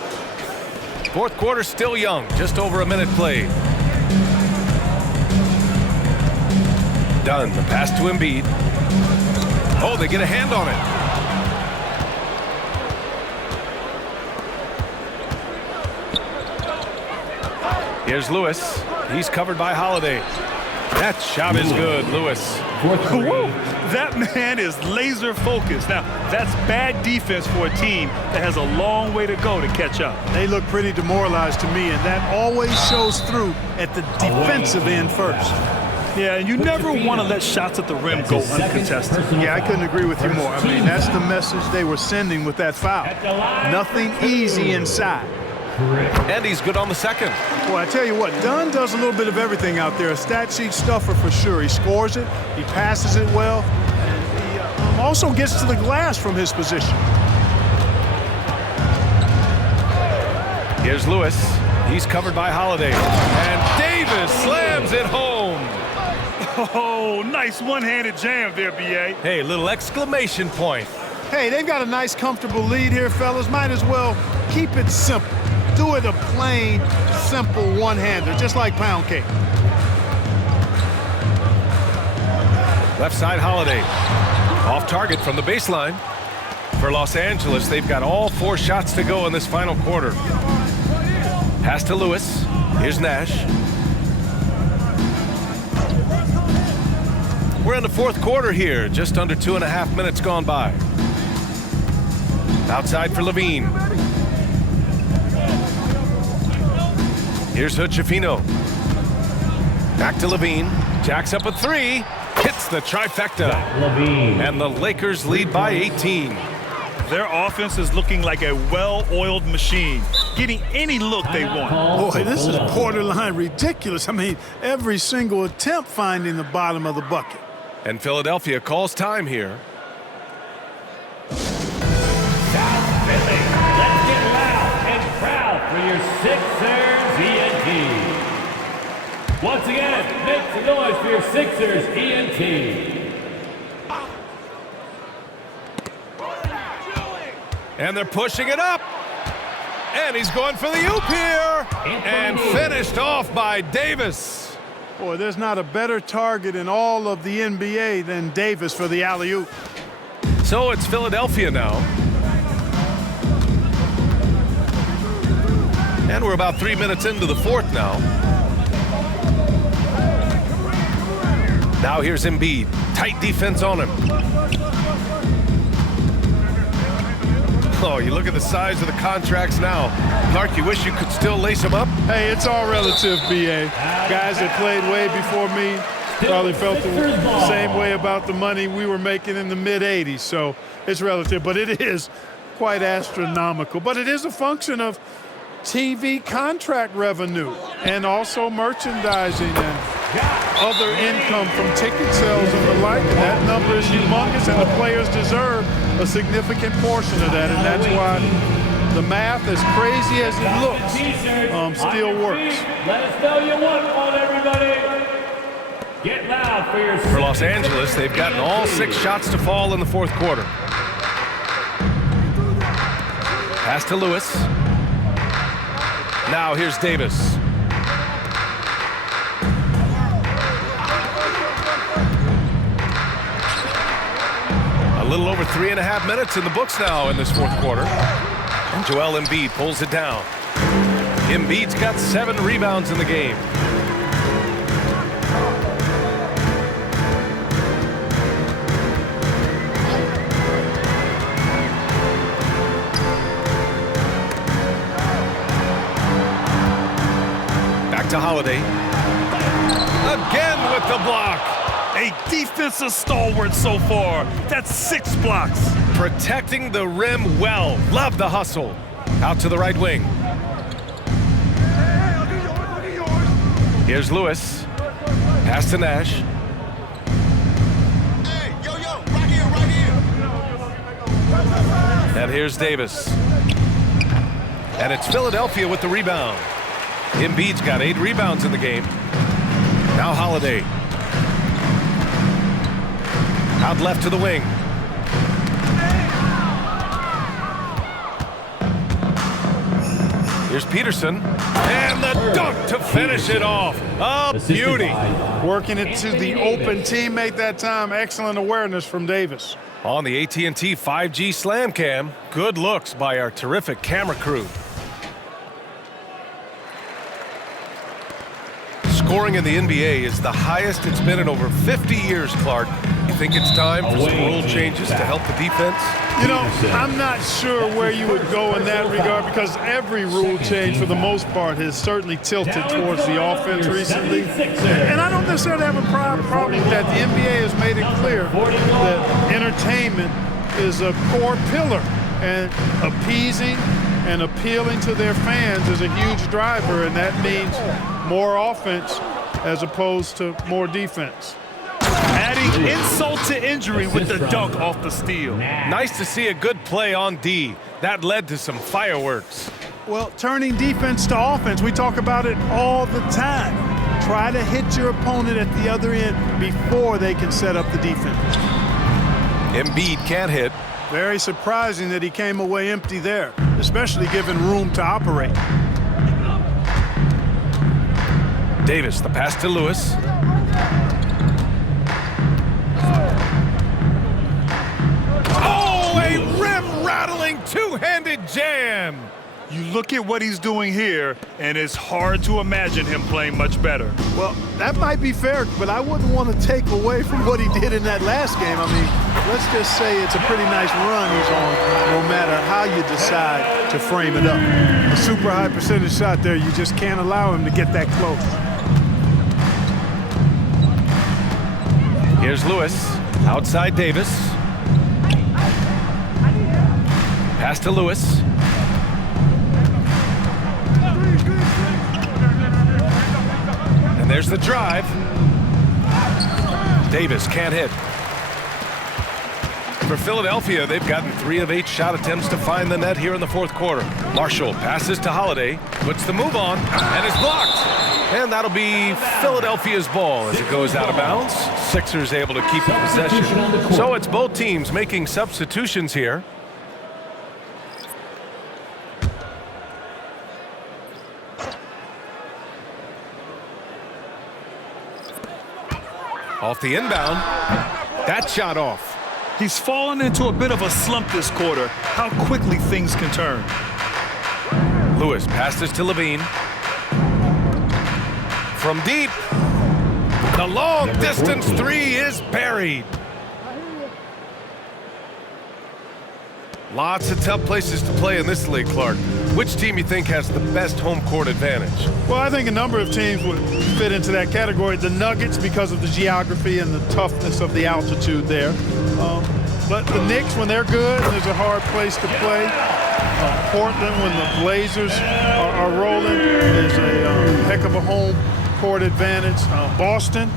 Fourth quarter still young, just over a minute played. Dunn, the pass to Embiid. Oh, they get a hand on it. Here's Lewis. He's covered by Holiday. That shot is good, Lewis. Whoa, that man is laser focused. Now, that's bad defense for a team that has a long way to go to catch up. They look pretty demoralized to me, and that always shows through at the defensive end first. Yeah, and you never want to let shots at the rim go uncontested. Yeah, I couldn't agree with you more. I mean, that's the message they were sending with that foul. Nothing easy inside. And he's good on the second. Well, I tell you what, Dunn does a little bit of everything out there. A stat sheet stuffer for sure. He scores it, he passes it well, and he also gets to the glass from his position. Here's Lewis. He's covered by Holiday. And Davis slams it home. Oh, nice one-handed jam there, B.A. Hey, little exclamation point. Hey, they've got a nice, comfortable lead here, fellas. Might as well keep it simple. Do it a plain, simple one-hander, just like pound cake. Left side Holiday. Off target from the baseline. For Los Angeles, they've got all 4 shots to go in this final quarter. Pass to Lewis. Here's Nash. We're in the fourth quarter here. Just under 2.5 minutes gone by. Outside for Levine. Here's Hood-Schifino. Back to Levine. Jacks up a 3. Hits the trifecta. And the Lakers lead by 18. Their offense is looking like a well-oiled machine, getting any look they want. Boy, this is borderline ridiculous. I mean, every single attempt finding the bottom of the bucket. And Philadelphia calls time here. South Philly, let's get loud and proud for your Sixers ENT. Once again, make some noise for your Sixers ENT. And they're pushing it up. And he's going for the oop here. And finished off by Davis. Boy, there's not a better target in all of the NBA than Davis for the alley-oop. So it's Philadelphia now. And we're about 3 minutes into the fourth now. Now here's Embiid. Tight defense on him. Oh, you look at the size of the contracts now. Clark, you wish you could still lace them up? Hey, it's all relative, B.A. Guys that played way before me probably felt the same way about the money we were making in the mid-'80s. So it's relative, but it is quite astronomical. But it is a function of TV contract revenue and also merchandising and other income from ticket sales and the like. And that number is humongous, and the players deserve a significant portion of that. And that's why the math, as crazy as it looks, still works. Let us know you want one, everybody. Get loud for your For Los Angeles, they've gotten all 6 shots to fall in the fourth quarter. Pass to Lewis. Now here's Davis. A little over 3.5 minutes in the books now in this fourth quarter. And Joel Embiid pulls it down. Embiid's got 7 rebounds in the game. Back to Holiday. Again with the block. A defensive stalwart so far. That's 6 blocks. Protecting the rim well. Love the hustle. Out to the right wing. Here's Lewis. Pass to Nash. Hey, yo, right here. And here's Davis. And it's Philadelphia with the rebound. Embiid's got 8 rebounds in the game. Now Holiday. Out left to the wing. Here's Peterson. And the dunk to finish it off. A beauty. Working it to the open teammate that time. Excellent awareness from Davis. On the AT&T 5G Slam Cam, good looks by our terrific camera crew. Scoring in the NBA is the highest it's been in over 50 years, Clark. You think it's time for some rule changes to help the defense? You know, I'm not sure where you would go in that regard because every rule change, for the most part, has certainly tilted towards the offense recently. And I don't necessarily have a problem with that. The NBA has made it clear that entertainment is a core pillar, and appeasing and appealing to their fans is a huge driver, and that means more offense as opposed to more defense. Adding insult to injury with the dunk off the steal. Nice to see a good play on D. That led to some fireworks. Well, turning defense to offense, we talk about it all the time. Try to hit your opponent at the other end before they can set up the defense. Embiid can't hit. Very surprising that he came away empty there, especially given room to operate. Davis, the pass to Lewis. Oh, a rim-rattling two-handed jam. You look at what he's doing here, and it's hard to imagine him playing much better. Well, that might be fair, but I wouldn't want to take away from what he did in that last game. I mean, let's just say it's a pretty nice run he's on, no matter how you decide to frame it up. A super high percentage shot there, you just can't allow him to get that close. Here's Lewis, outside Davis. Pass to Lewis. And there's the drive. Davis can't hit. For Philadelphia, they've gotten 3 of 8 shot attempts to find the net here in the fourth quarter. Marshall passes to Holiday, puts the move on, and is blocked. And that'll be Philadelphia's ball as it goes out of bounds. Sixers able to keep the possession. So it's both teams making substitutions here. Off the inbound. That shot off. He's fallen into a bit of a slump this quarter. How quickly things can turn. Lewis passes to Levine. From deep. The long distance 3 is buried. Lots of tough places to play in this league, Clark. Which team you think has the best home court advantage? Well, I think a number of teams would fit into that category. The Nuggets, because of the geography and the toughness of the altitude there. But the Knicks, when they're good, there's a hard place to play. Portland, when the Blazers are rolling, is a heck of a home court advantage. Boston,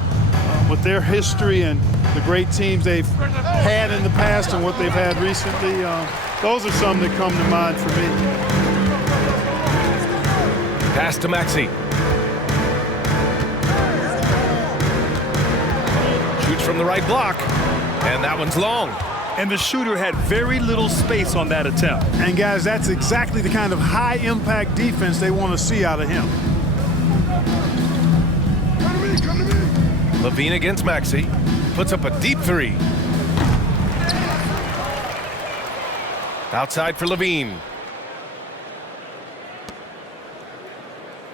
with their history and the great teams they've had in the past and what they've had recently, those are some that come to mind for me. Pass to Maxey. Shoots from the right block, and that one's long. And the shooter had very little space on that attempt. And guys, that's exactly the kind of high-impact defense they want to see out of him. Come to me. Levine against Maxey. Puts up a deep three. Outside for Levine.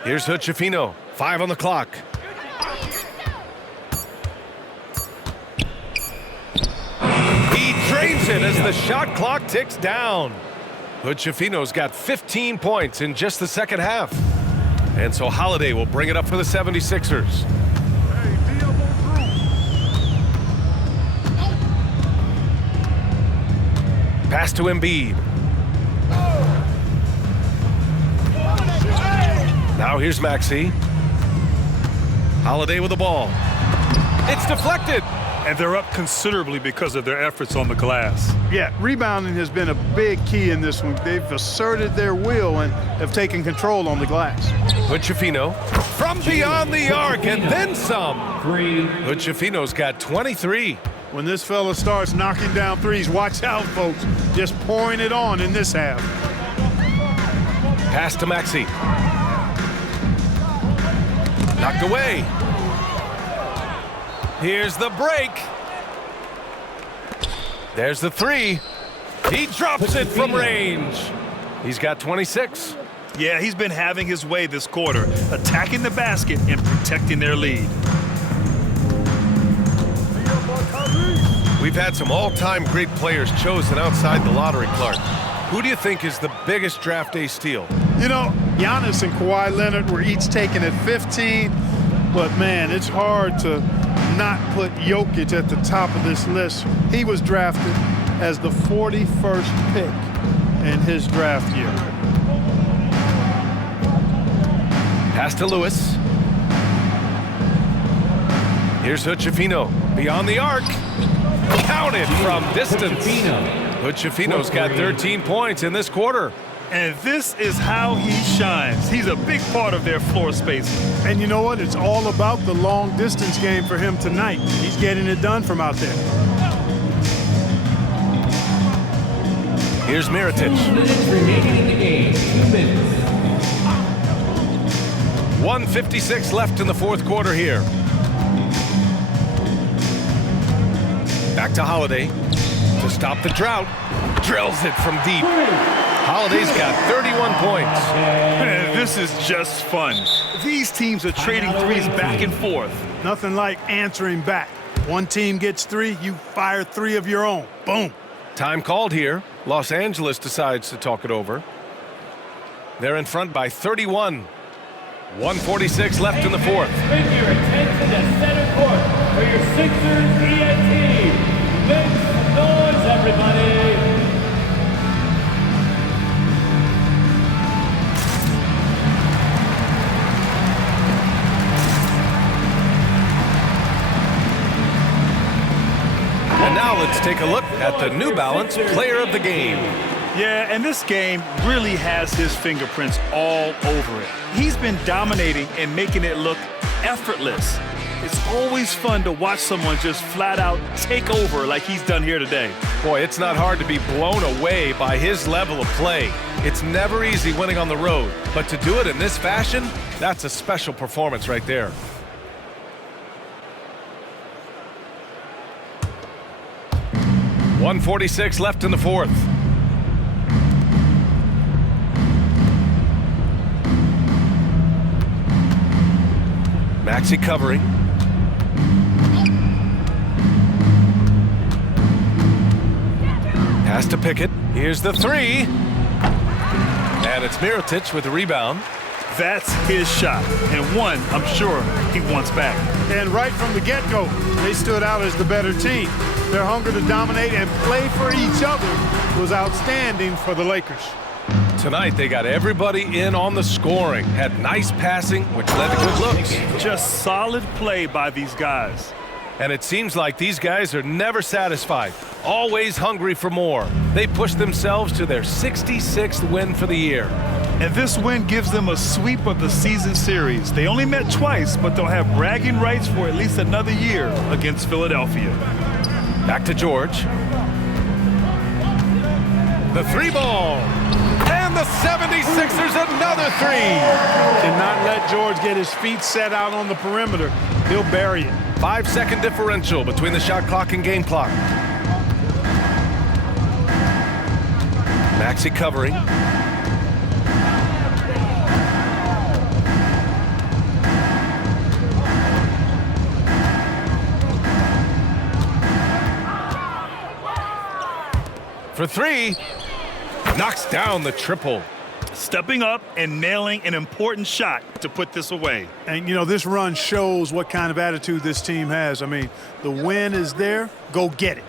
Here's Hood-Schifino. 5 on the clock. He drains it as the shot clock ticks down. Hood-Schifino's got 15 points in just the second half. And so Holiday will bring it up for the 76ers. Pass to Embiid. Now here's Maxey. Holiday with the ball. It's deflected. And they're up considerably because of their efforts on the glass. Yeah, rebounding has been a big key in this one. They've asserted their will and have taken control on the glass. Hood-Schifino from beyond the arc and then some. Hood-Schifino's got 23. When this fella starts knocking down threes, watch out, folks. Just pouring it on in this half. Pass to Maxey. Knocked away. Here's the break. There's the three. He drops it from range. He's got 26. Yeah, he's been having his way this quarter, attacking the basket and protecting their lead. We've had some all-time great players chosen outside the lottery, Clark. Who do you think is the biggest draft day steal? You know, Giannis and Kawhi Leonard were each taken at 15, but man, it's hard to not put Jokic at the top of this list. He was drafted as the 41st pick in his draft year. Pass to Lewis. Here's Hood-Schifino beyond the arc. Counted from distance. Hood-Schifino's got 13 points in this quarter. And this is how he shines. He's a big part of their floor space. And you know what? It's all about the long distance game for him tonight. He's getting it done from out there. Here's Mirotic. 2 minutes remaining in the game. 2 minutes. 1:56 left in the fourth quarter here. Back to Holiday to stop the drought. Drills it from deep. Holiday's got 31 points. Man, this is just fun. These teams are trading threes back and forth. Nothing like answering back. One team gets 3, you fire 3 of your own. Boom. Time called here. Los Angeles decides to talk it over. They're in front by 31. 1:46 left in the fourth. Bring your attention to center court for your Sixers ENT. Make some noise, everybody. And now let's take a look at the New Balance Player of the Game. Yeah, and this game really has his fingerprints all over it. He's been dominating and making it look effortless. It's always fun to watch someone just flat out take over like he's done here today. Boy, it's not hard to be blown away by his level of play. It's never easy winning on the road, but to do it in this fashion, that's a special performance right there. .146 left in the fourth. Maxey covering. Pass to Pickett. Here's the three. And it's Mirotic with the rebound. That's his shot, and one I'm sure he wants back. And right from the get-go, they stood out as the better team. Their hunger to dominate and play for each other was outstanding for the Lakers. Tonight, they got everybody in on the scoring. Had nice passing, which led to good looks. Just solid play by these guys. And it seems like these guys are never satisfied, always hungry for more. They push themselves to their 66th win for the year. And this win gives them a sweep of the season series. They only met twice, but they'll have bragging rights for at least another year against Philadelphia. Back to George. The three ball. And the 76ers another three. Cannot let George get his feet set out on the perimeter. He'll bury it. 5-second differential between the shot clock and game clock. Maxey covering. For three. Knocks down the triple. Stepping up and nailing an important shot to put this away. And, you know, this run shows what kind of attitude this team has. I mean, the win is there. Go get it.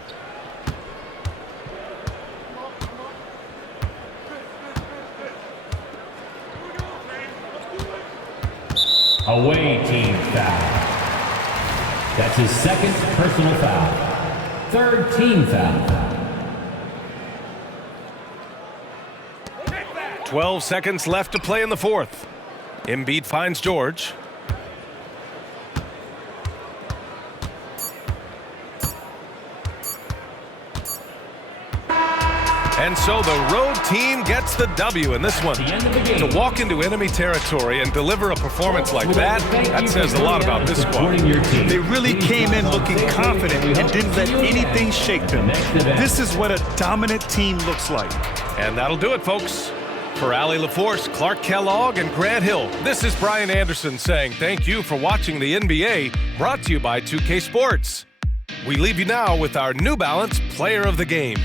Away team foul. That's his second personal foul. Third team foul. 12 seconds left to play in the fourth. Embiid finds George. And so the road team gets the W in this one. To walk into enemy territory and deliver a performance like that says a lot about this squad. They really came in looking confident and didn't let anything shake them. This is what a dominant team looks like. And that'll do it, folks. For Allie LaForce, Clark Kellogg, and Grant Hill, this is Brian Anderson saying thank you for watching the NBA, brought to you by 2K Sports. We leave you now with our New Balance Player of the Game.